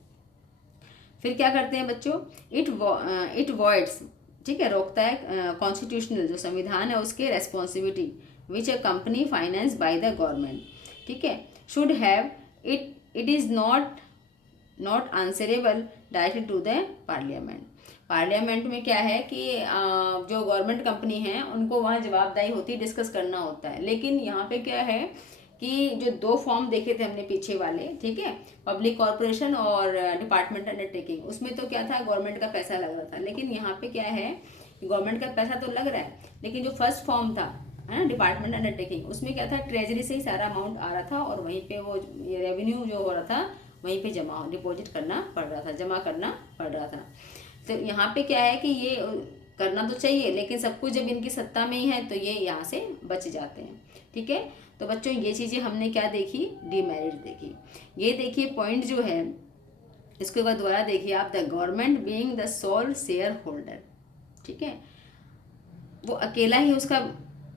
फिर क्या करते हैं बच्चों, इट वॉइड्स, ठीक है, रोकता है कॉन्स्टिट्यूशनल जो संविधान है उसके responsibility which a company finance by the government, ठीक है, should have it is not answerable directly to the parliament में क्या है कि जो गवर्नमेंट कंपनी है उनको वहाँ जवाबदाही होती है, डिस्कस करना होता है। लेकिन यहाँ पे क्या है कि जो 2 फॉर्म देखे थे हमने पीछे वाले, ठीक है, पब्लिक कॉर्पोरेशन और डिपार्टमेंट अंडरटेकिंग, उसमें तो क्या था, गवर्नमेंट का पैसा लग रहा था। लेकिन यहाँ पे क्या है कि गवर्नमेंट का पैसा तो लग रहा है, लेकिन जो फर्स्ट फॉर्म था, है ना, डिपार्टमेंट अंडरटेकिंग, उसमें क्या था, ट्रेजरी से ही सारा अमाउंट आ रहा था और वहीं पे वो रेवेन्यू जो हो रहा था वहीं पे डिपॉजिट करना पड़ रहा था, जमा करना पड़ रहा था। तो यहाँ पे क्या है कि ये करना तो चाहिए, लेकिन सब कुछ जब इनकी सत्ता में ही है तो ये यहाँ से बच जाते हैं, ठीक है। तो बच्चों ये चीज़ें हमने क्या देखी, डीमेरिट देखी। ये देखिए पॉइंट जो है, इसको एक बार दोबारा देखिए आप, the government being the sole share holder, ठीक है, वो अकेला ही उसका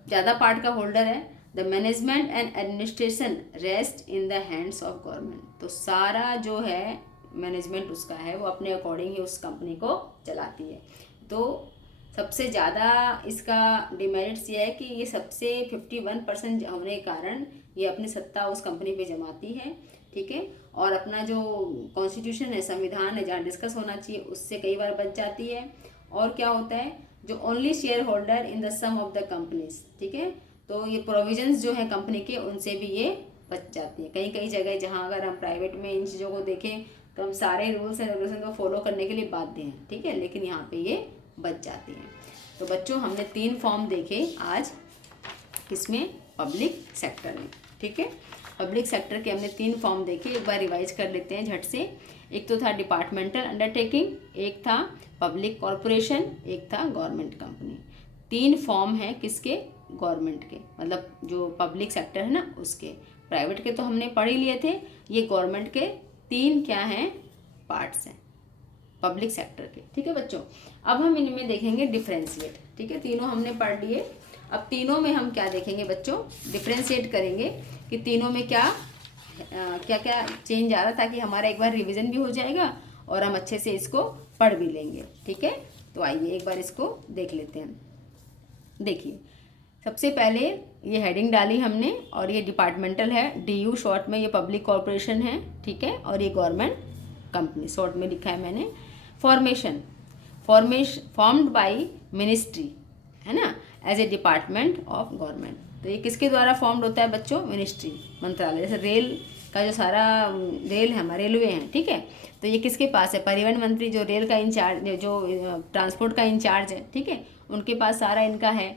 ज़्यादा पार्ट का होल्डर है। The management and administration rest in the hands of government, तो सारा जो है मैनेजमेंट उसका है, वो अपने अकॉर्डिंग ही उस कंपनी को चलाती है। तो सबसे ज़्यादा इसका डिमेरिट्स ये है कि ये सबसे 51% होने के कारण ये अपनी सत्ता उस कंपनी पे जमाती है, ठीक है, और अपना जो कॉन्स्टिट्यूशन है, संविधान है, जहाँ डिस्कस होना चाहिए उससे कई बार बच जाती है। और क्या होता है, जो only share holder in the sum of the companies, ठीक है, तो ये प्रोविजंस जो है कंपनी के उनसे भी ये बच जाती है। कई जगह जहाँ अगर हम प्राइवेट में इन चीज़ों को देखें तो हम सारे रूल्स एंड रेगुलेशन को फॉलो करने के लिए बाध्य हैं, ठीक है, लेकिन यहाँ पे ये बच जाती हैं। तो बच्चों हमने 3 फॉर्म देखे आज किसमें, पब्लिक सेक्टर में, ठीक है। पब्लिक सेक्टर के हमने 3 फॉर्म देखे, एक बार रिवाइज कर लेते हैं झट से। एक तो था डिपार्टमेंटल अंडरटेकिंग, एक था पब्लिक कॉरपोरेशन, एक था गवर्नमेंट कंपनी। 3 फॉर्म हैं किसके, गवर्नमेंट के, मतलब जो पब्लिक सेक्टर है ना उसके। प्राइवेट के तो हमने पढ़ ही लिए थे, ये गवर्नमेंट के 3 क्या हैं, पार्ट्स हैं पब्लिक सेक्टर के, ठीक है बच्चों। अब हम इनमें देखेंगे डिफ्रेंशिएट, ठीक है, तीनों हमने पढ़ लिए। अब तीनों में हम क्या देखेंगे बच्चों, डिफ्रेंशिएट करेंगे कि तीनों में क्या क्या चेंज आ रहा, ताकि हमारा एक बार रिवीजन भी हो जाएगा और हम अच्छे से इसको पढ़ भी लेंगे, ठीक है। तो आइए एक बार इसको देख लेते हैं। देखिए सबसे पहले ये हेडिंग डाली हमने और ये डिपार्टमेंटल है, DU शॉर्ट में, ये पब्लिक कॉरपोरेशन है, ठीक है, और ये गवर्नमेंट कंपनी शॉर्ट में लिखा है मैंने। फॉर्मेशन फॉर्म्ड बाय मिनिस्ट्री, है ना, as a department of government. तो ये किसके द्वारा फॉर्म्ड होता है बच्चों? मिनिस्ट्री, मंत्रालय। जैसे रेल का जो सारा रेल है हमारे रेलवे हैं, ठीक है, तो ये किसके पास है? परिवहन मंत्री, जो रेल का इंचार्ज, जो ट्रांसपोर्ट का इंचार्ज है, ठीक है, उनके पास सारा इनका है।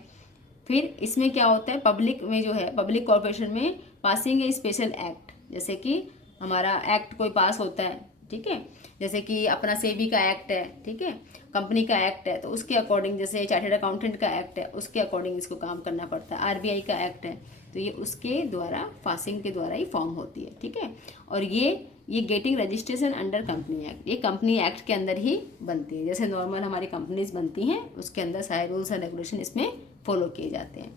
फिर इसमें क्या होता है, पब्लिक में जो है, पब्लिक कॉर्पोरेशन में पासिंग ए स्पेशल एक्ट, जैसे कि हमारा एक्ट कोई पास होता है, ठीक है, जैसे कि अपना सेबी का एक्ट है, ठीक है, कंपनी का एक्ट है, तो उसके अकॉर्डिंग, जैसे चार्टर्ड अकाउंटेंट का एक्ट है, उसके अकॉर्डिंग इसको काम करना पड़ता है। RBI का एक्ट है, तो ये उसके द्वारा, पासिंग के द्वारा ही फॉर्म होती है, ठीक है। और ये getting registration under company act, ये कंपनी एक्ट के अंदर ही बनती है। जैसे नॉर्मल हमारी कंपनीज बनती हैं, उसके अंदर सारे रूल्स एंड रेगुलेशन इसमें फॉलो किए जाते हैं।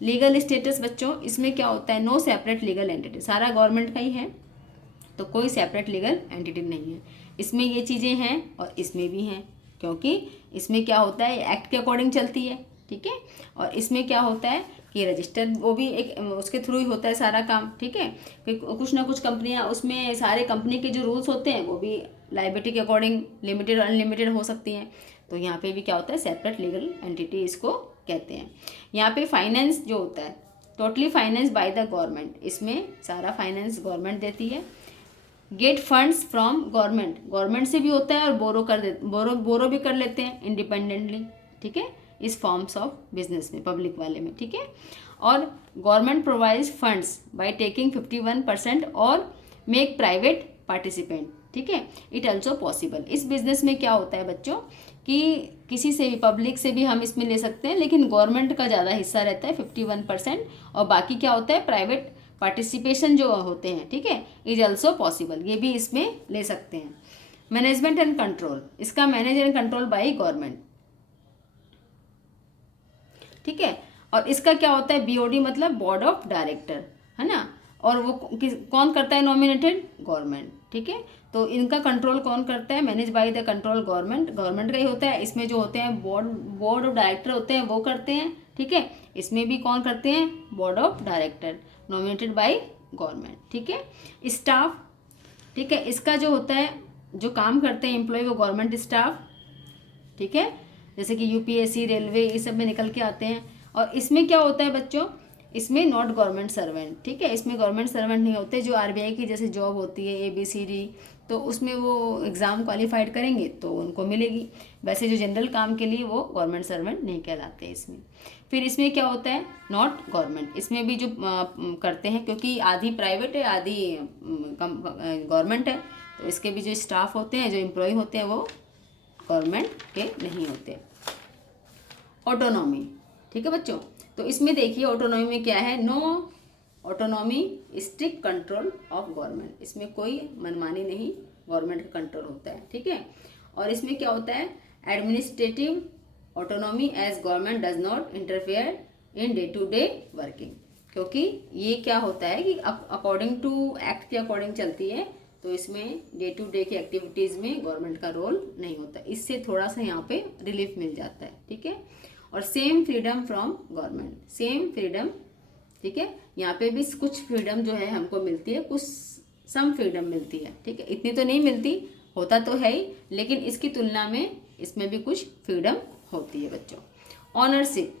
लीगल स्टेटस बच्चों, इसमें क्या होता है? नो सेपरेट लीगल एंटिटी, सारा गवर्नमेंट का ही है, तो कोई सेपरेट लीगल एंटिटी नहीं है। इसमें ये चीज़ें हैं और इसमें भी हैं, क्योंकि इसमें क्या होता है, एक्ट के अकॉर्डिंग चलती है, ठीक है। और इसमें क्या होता है कि रजिस्टर, वो भी एक उसके थ्रू ही होता है सारा काम, ठीक है। कुछ ना कुछ कंपनियां, उसमें सारे कंपनी के जो रूल्स होते हैं वो भी लायबिलिटी के अकॉर्डिंग लिमिटेड और अनलिमिटेड हो सकती हैं। तो यहाँ पे भी क्या होता है, सेपरेट लीगल एंटिटी इसको कहते हैं। यहाँ पे फाइनेंस जो होता है, totally finance by the government, इसमें सारा फाइनेंस गवर्नमेंट देती है। Get funds from government, government से भी होता है और बोरो भी कर लेते हैं इंडिपेंडेंटली, ठीक है, इस फॉर्म्स ऑफ बिजनेस में, पब्लिक वाले में, ठीक है। और government provides funds by taking 51% और मेक प्राइवेट पार्टिसिपेंट, ठीक है, इट ऑल्सो पॉसिबल। इस बिजनेस में क्या होता है बच्चों कि किसी से भी, पब्लिक से भी हम इसमें ले सकते हैं, लेकिन गवर्नमेंट का ज़्यादा हिस्सा रहता है 51%, और बाकी क्या होता है, प्राइवेट पार्टिसिपेशन जो होते हैं, ठीक है, इज ऑल्सो पॉसिबल, ये भी इसमें ले सकते हैं। मैनेजमेंट एंड कंट्रोल, इसका manage and control by government, ठीक है। और इसका क्या होता है, BOD मतलब बोर्ड ऑफ डायरेक्टर, है ना, और वो कौन करता है, नॉमिनेटेड गवर्नमेंट, ठीक है। तो इनका कंट्रोल कौन करता है, manage by the control government, government का ही होता है। इसमें जो होते हैं बोर्ड ऑफ डायरेक्टर होते हैं, वो करते हैं, ठीक है। इसमें भी कौन करते हैं, board of director, nominated by government, ठीक है। स्टाफ, ठीक है, इसका जो होता है, जो काम करते हैं एम्प्लॉय, वो गवर्नमेंट स्टाफ, ठीक है, जैसे कि UPSC, रेलवे, ये सब में निकल के आते हैं। और इसमें क्या होता है बच्चों, इसमें नॉट गवर्नमेंट सर्वेंट, ठीक है, इसमें गवर्नमेंट सर्वेंट नहीं होते। जो RBI की जैसे जॉब होती है ABCD, तो उसमें वो एग्ज़ाम क्वालिफाइड करेंगे तो उनको मिलेगी। वैसे जो जनरल काम के लिए वो गवर्नमेंट सर्वेंट नहीं कहलाते इसमें। फिर इसमें क्या होता है, नॉट गवर्नमेंट, इसमें भी जो करते हैं, क्योंकि आधी प्राइवेट है आधी गवर्नमेंट है, तो इसके भी जो स्टाफ होते हैं, जो एम्प्लॉय होते हैं, वो गवर्नमेंट के नहीं होते। ऑटोनॉमी, ठीक है बच्चों, तो इसमें देखिए ऑटोनॉमी में क्या है, no autonomy, strict control of government, इसमें कोई मनमानी नहीं, गवर्नमेंट का कंट्रोल होता है, ठीक है। और इसमें क्या होता है, administrative autonomy, as government does not interfere in day to day working, क्योंकि ये क्या होता है कि अकॉर्डिंग टू एक्ट के अकॉर्डिंग चलती है, तो इसमें डे टू डे की एक्टिविटीज़ में गवर्नमेंट का रोल नहीं होता। इससे थोड़ा सा यहाँ पे रिलीफ मिल जाता है, ठीक है। और same freedom from government, same freedom, ठीक है, यहाँ पे भी कुछ फ्रीडम जो है हमको मिलती है, कुछ सम फ्रीडम मिलती है, ठीक है, इतनी तो नहीं मिलती, होता तो है ही, लेकिन इसकी तुलना में इसमें भी कुछ फ्रीडम होती है बच्चों। Ownership,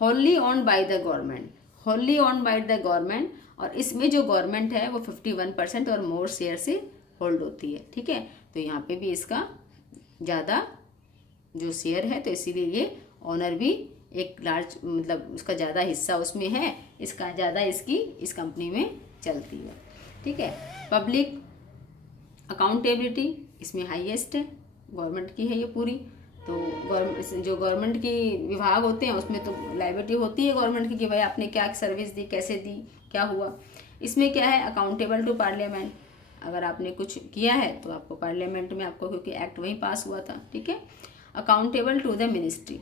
Holi owned bye the government, Holi owned bye the government, और इसमें जो गवर्नमेंट है वो 51% और मोर शेयर से होल्ड होती है, ठीक है। तो यहाँ पे भी इसका ज़्यादा जो शेयर है, तो इसीलिए ये ऑनर भी एक लार्ज, मतलब उसका ज़्यादा हिस्सा उसमें है, इसका ज़्यादा इसकी इस कंपनी में चलती है, ठीक है। पब्लिक अकाउंटेबिलिटी, इसमें हाईएस्ट है, गवर्नमेंट की है ये पूरी। तो जो गवर्नमेंट की विभाग होते हैं उसमें तो लायबिलिटी होती है गवर्नमेंट की कि भाई आपने क्या सर्विस दी, कैसे दी, क्या हुआ। इसमें क्या है, अकाउंटेबल टू पार्लियामेंट, अगर आपने कुछ किया है तो आपको पार्लियामेंट में आपको, क्योंकि एक्ट वहीं पास हुआ था, ठीक है। अकाउंटेबल टू द मिनिस्ट्री,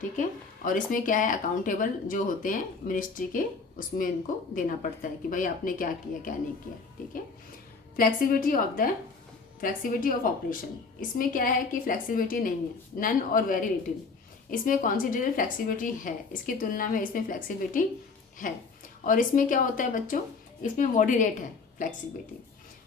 ठीक है। और इसमें क्या है, अकाउंटेबल जो होते हैं मिनिस्ट्री के, उसमें इनको देना पड़ता है कि भाई आपने क्या किया क्या नहीं किया, ठीक है। Flexibility of the flexibility of operation, इसमें क्या है कि फ्लेक्सिबिलिटी नहीं है, नन और वेरी लिटिल। इसमें कॉन्सिडरेबल फ्लेक्सिबिलिटी है, इसकी तुलना में इसमें फ्लेक्सिबिलिटी है। और इसमें क्या होता है बच्चों, इसमें मॉडरेट है फ्लेक्सिबिलिटी।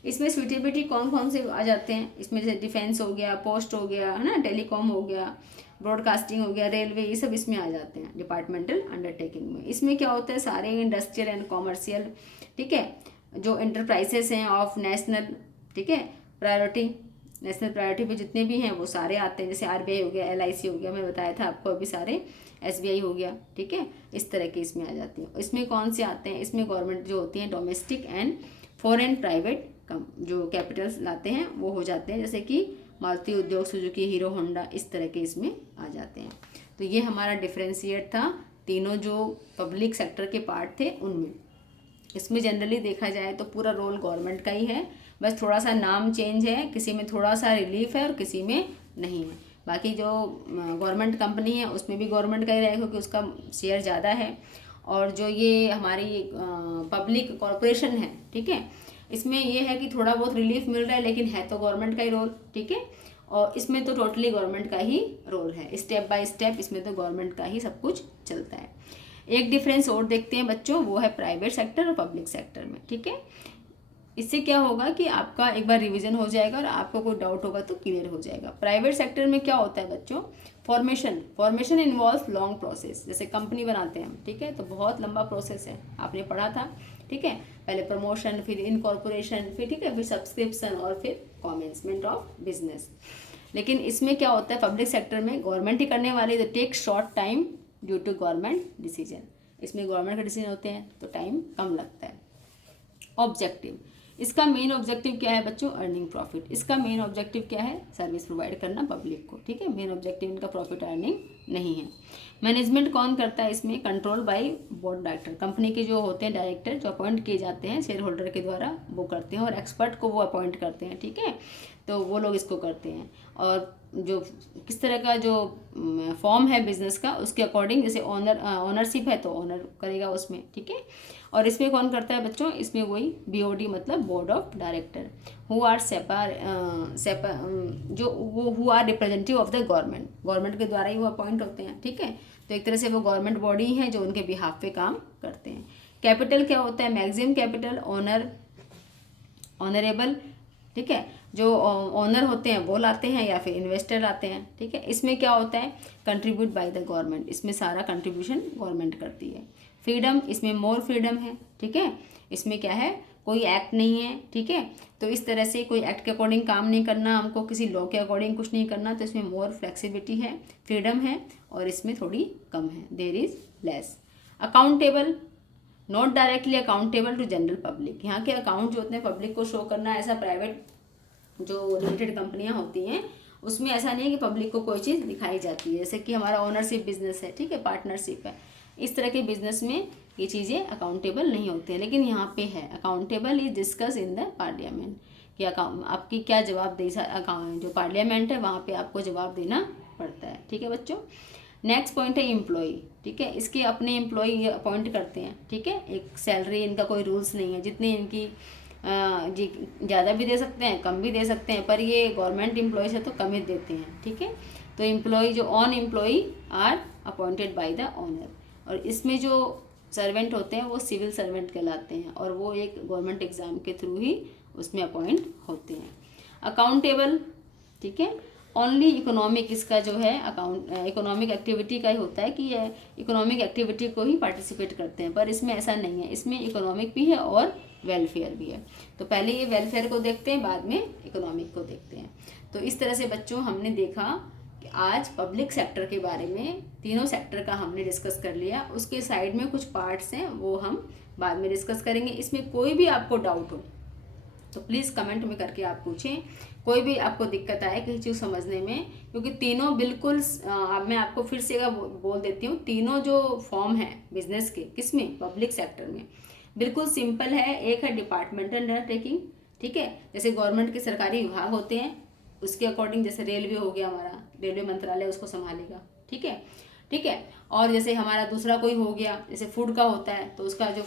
इसमें सुटेबिलिटी कौन कौन से आ जाते हैं, इसमें जैसे डिफेंस हो गया, पोस्ट हो गया, है ना, टेलीकॉम हो गया, ब्रॉडकास्टिंग हो गया, रेलवे, ये सब इसमें आ जाते हैं डिपार्टमेंटल अंडरटेकिंग में। इसमें क्या होता है, सारे इंडस्ट्रियल एंड कॉमर्शियल, ठीक है, जो एंटरप्राइजेस हैं ऑफ नेशनल, ठीक है, प्रायोरिटी, नेशनल प्रायोरिटी पे जितने भी हैं वो सारे आते हैं। जैसे आरबीआई हो गया, एलआईसी हो गया, मैं बताया था आपको अभी, सारे एसबीआई हो गया, ठीक है, इस तरह के इसमें आ जाती हैं। इसमें कौन से आते हैं, इसमें गवर्नमेंट जो होती हैं डोमेस्टिक एंड फॉरेन प्राइवेट जो कैपिटल्स लाते हैं वो हो जाते हैं, जैसे कि मारुति उद्योग, सुजुकी, हीरो होंडा, इस तरह के इसमें आ जाते हैं। तो ये हमारा डिफरेंशिएट था तीनों जो पब्लिक सेक्टर के पार्ट थे उनमें। इसमें जनरली देखा जाए तो पूरा रोल गवर्नमेंट का ही है, बस थोड़ा सा नाम चेंज है, किसी में थोड़ा सा रिलीफ है और किसी में नहीं है। बाकी जो गवर्नमेंट कंपनी है उसमें भी गवर्नमेंट का ही रहेगा क्योंकि उसका शेयर ज़्यादा है। और जो ये हमारी पब्लिक कॉरपोरेशन है, ठीक है, इसमें ये है कि थोड़ा बहुत रिलीफ मिल रहा है लेकिन है तो गवर्नमेंट का ही रोल, ठीक है। और इसमें तो टोटली गवर्नमेंट का ही रोल है, स्टेप बाय स्टेप इसमें तो गवर्नमेंट का ही सब कुछ चलता है। एक डिफरेंस और देखते हैं बच्चों, वो है प्राइवेट सेक्टर और पब्लिक सेक्टर में, ठीक है। इससे क्या होगा कि आपका एक बार रिवीजन हो जाएगा और आपको कोई डाउट होगा तो क्लियर हो जाएगा। प्राइवेट सेक्टर में क्या होता है बच्चों, फॉर्मेशन इन्वॉल्व लॉन्ग प्रोसेस, जैसे कंपनी बनाते हैं हम, ठीक है, तो बहुत लंबा प्रोसेस है, आपने पढ़ा था, ठीक है, पहले प्रमोशन, फिर इनकॉर्पोरेशन, फिर ठीक है, फिर सब्सक्रिप्शन और फिर कॉमेंसमेंट ऑफ बिजनेस। लेकिन इसमें क्या होता है पब्लिक सेक्टर में, गवर्नमेंट ही करने वाली, तो take short time due to government decision, इसमें गवर्नमेंट के डिसीजन होते हैं तो टाइम कम लगता है। ऑब्जेक्टिव, इसका मेन ऑब्जेक्टिव क्या है बच्चों, अर्निंग प्रॉफिट। इसका मेन ऑब्जेक्टिव क्या है, सर्विस प्रोवाइड करना पब्लिक को, ठीक है, मेन ऑब्जेक्टिव इनका प्रॉफिट अर्निंग नहीं है। मैनेजमेंट कौन करता है इसमें, control by board director, company के जो होते हैं डायरेक्टर जो अपॉइंट किए जाते हैं शेयर होल्डर के द्वारा वो करते हैं, और एक्सपर्ट को वो अपॉइंट करते हैं, ठीक है, तो वो लोग इसको करते हैं। और जो किस तरह का जो फॉर्म है बिजनेस का उसके अकॉर्डिंग, जैसे ओनरशिप है तो ओनर करेगा उसमें, ठीक है। और इसमें कौन करता है बच्चों, इसमें वही बीओडी मतलब board of director, who are जो वो who are representative of the government के द्वारा ही वो अपॉइंट होते हैं, ठीक है। तो एक तरह से वो गवर्नमेंट बॉडी है जो उनके बिहाफ पे काम करते हैं। कैपिटल क्या होता है, मैक्सिमम कैपिटल, ऑनरेबल, ठीक है, जो ओनर होते हैं वो लाते हैं या फिर इन्वेस्टर लाते हैं, ठीक है। इसमें क्या होता है, कंट्रीब्यूट बाय द गवर्नमेंट, इसमें सारा कंट्रीब्यूशन गवर्नमेंट करती है। फ्रीडम, इसमें मोर फ्रीडम है, ठीक है, इसमें क्या है, कोई एक्ट नहीं है, ठीक है, तो इस तरह से कोई एक्ट के अकॉर्डिंग काम नहीं करना हमको, किसी लॉ के अकॉर्डिंग कुछ नहीं करना, तो इसमें मोर फ्लेक्सिबिलिटी है, फ्रीडम है, और इसमें थोड़ी कम है, there is less. Accountable, not directly accountable to general public, यहाँ के अकाउंट जो होते हैं पब्लिक को शो करना, ऐसा प्राइवेट जो लिमिटेड कंपनियां होती हैं उसमें ऐसा नहीं है कि पब्लिक को कोई चीज़ दिखाई जाती है, जैसे कि हमारा ओनरशिप बिजनेस है, ठीक है, पार्टनरशिप है, इस तरह के बिजनेस में ये चीज़ें अकाउंटेबल नहीं होती हैं। लेकिन यहाँ पे है accountable is discuss in the parliament, कि आपकी क्या जवाबदेही, जो पार्लियामेंट है वहाँ पे आपको जवाब देना पड़ता है, ठीक है बच्चों। नेक्स्ट पॉइंट है एम्प्लॉई, ठीक है, इसके अपने एम्प्लॉई अपॉइंट करते हैं, ठीक है, एक सैलरी इनका कोई रूल्स नहीं है, जितनी इनकी जी ज़्यादा भी दे सकते हैं कम भी दे सकते हैं, पर ये गवर्नमेंट एम्प्लॉय से तो कम ही देते हैं, ठीक है। तो एम्प्लॉय जो on employee are appointed by the owner, और इसमें जो सर्वेंट होते हैं वो सिविल सर्वेंट कहलाते हैं और वो एक गवर्नमेंट एग्ज़ाम के थ्रू ही उसमें अपॉइंट होते हैं। अकाउंटेबल, ठीक है, ओनली इकोनॉमिक, इसका जो है इकोनॉमिक एक्टिविटी का ही होता है कि ये इकोनॉमिक एक्टिविटी को ही पार्टिसिपेट करते हैं, पर इसमें ऐसा नहीं है, इसमें इकोनॉमिक भी है और वेलफेयर भी है। तो पहले ये वेलफेयर को देखते हैं, बाद में इकोनॉमिक को देखते हैं। तो इस तरह से बच्चों हमने देखा कि आज पब्लिक सेक्टर के बारे में तीनों सेक्टर का हमने डिस्कस कर लिया, उसके साइड में कुछ पार्ट्स हैं वो हम बाद में डिस्कस करेंगे। इसमें कोई भी आपको डाउट हो तो प्लीज़ कमेंट में करके आप पूछें, कोई भी आपको दिक्कत आए किसी चीज़ समझने में, क्योंकि तीनों बिल्कुल मैं आपको फिर से बोल देती हूँ, तीनों जो फॉर्म है बिजनेस के, किसमें, पब्लिक सेक्टर में, बिल्कुल सिंपल है। एक है डिपार्टमेंटल अंडरटेकिंग, ठीक है, जैसे गवर्नमेंट के सरकारी विभाग होते हैं उसके अकॉर्डिंग, जैसे रेलवे हो गया हमारा, रेलवे मंत्रालय उसको संभालेगा, ठीक है, ठीक है। और जैसे हमारा दूसरा कोई हो गया, जैसे फूड का होता है तो उसका जो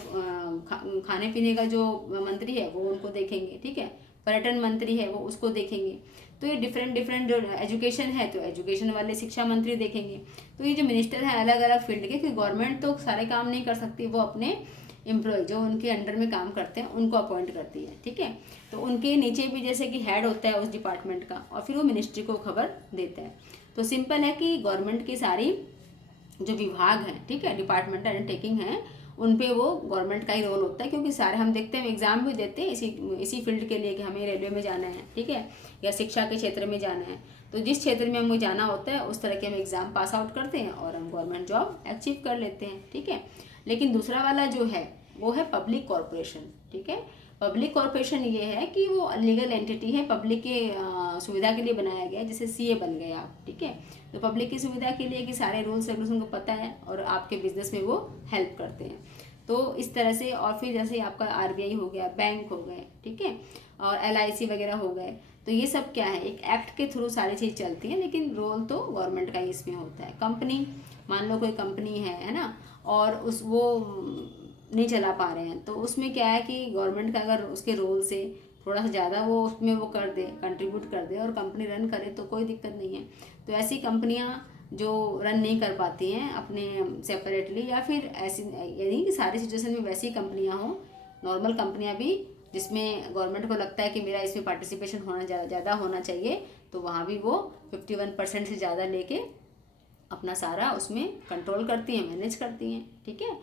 खाने पीने का जो मंत्री है वो उनको देखेंगे, ठीक है, पर्यटन मंत्री है वो उसको देखेंगे। तो ये डिफरेंट डिफरेंट जो एजुकेशन है तो एजुकेशन वाले शिक्षा मंत्री देखेंगे। तो ये जो मिनिस्टर हैं अलग अलग फील्ड के, क्योंकि गवर्नमेंट तो सारे काम नहीं कर सकती, वो अपने एम्प्लॉय जो उनके अंडर में काम करते हैं उनको अपॉइंट करती है, ठीक है। तो उनके नीचे भी जैसे कि हेड होता है उस डिपार्टमेंट का, और फिर वो मिनिस्ट्री को खबर देता है। तो सिंपल है कि गवर्नमेंट की सारी जो विभाग हैं, ठीक है, डिपार्टमेंटल अंडरटेकिंग हैं, उन पे वो गवर्नमेंट का ही रोल होता है, क्योंकि सारे हम देखते हैं एग्जाम भी देते हैं इसी फील्ड के लिए कि हमें रेलवे में जाना है, ठीक है, या शिक्षा के क्षेत्र में जाना है। तो जिस क्षेत्र में हमें जाना होता है उस तरह के हम एग्ज़ाम पास आउट करते हैं और हम गवर्नमेंट जॉब अचीव कर लेते हैं, ठीक है। लेकिन दूसरा वाला जो है वो है पब्लिक कॉरपोरेशन, ठीक है। पब्लिक कॉरपोरेशन ये है कि वो लीगल एंटिटी है, पब्लिक के सुविधा के लिए बनाया गया है, जैसे सीए बन गए आप, ठीक है। तो पब्लिक की सुविधा के लिए कि सारे रूल्स रेगुलेशन को पता है और आपके बिजनेस में वो हेल्प करते हैं। तो इस तरह से, और फिर जैसे आपका आरबीआई हो गया, बैंक हो गए, ठीक है, और एलआईसी वगैरह हो गए। तो ये सब क्या है, एक एक्ट के थ्रू सारी चीज़ चलती है, लेकिन रोल तो गवर्नमेंट का ही इसमें होता है। कंपनी, मान लो कोई कंपनी है ना, और वो नहीं चला पा रहे हैं, तो उसमें क्या है कि गवर्नमेंट का अगर उसके रोल से थोड़ा सा ज़्यादा वो उसमें वो कर दे, कंट्रीब्यूट कर दे और कंपनी रन करे तो कोई दिक्कत नहीं है। तो ऐसी कंपनियां जो रन नहीं कर पाती हैं अपने सेपरेटली, या फिर ऐसी, यानी कि सारी सिचुएशन में वैसी कंपनियां हों, नॉर्मल कंपनियां भी जिसमें गवर्नमेंट को लगता है कि मेरा इसमें पार्टिसिपेशन होना ज़्यादा होना चाहिए, तो वहाँ भी वो 51% से ज़्यादा लेके अपना सारा उसमें कंट्रोल करती हैं, मैनेज करती हैं, ठीक है।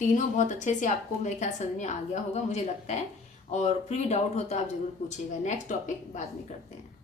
तीनों बहुत अच्छे से आपको मेरे ख्याल समझ में आ गया होगा मुझे लगता है, और फिर भी डाउट हो तो आप ज़रूर पूछिएगा। नेक्स्ट टॉपिक बाद में करते हैं।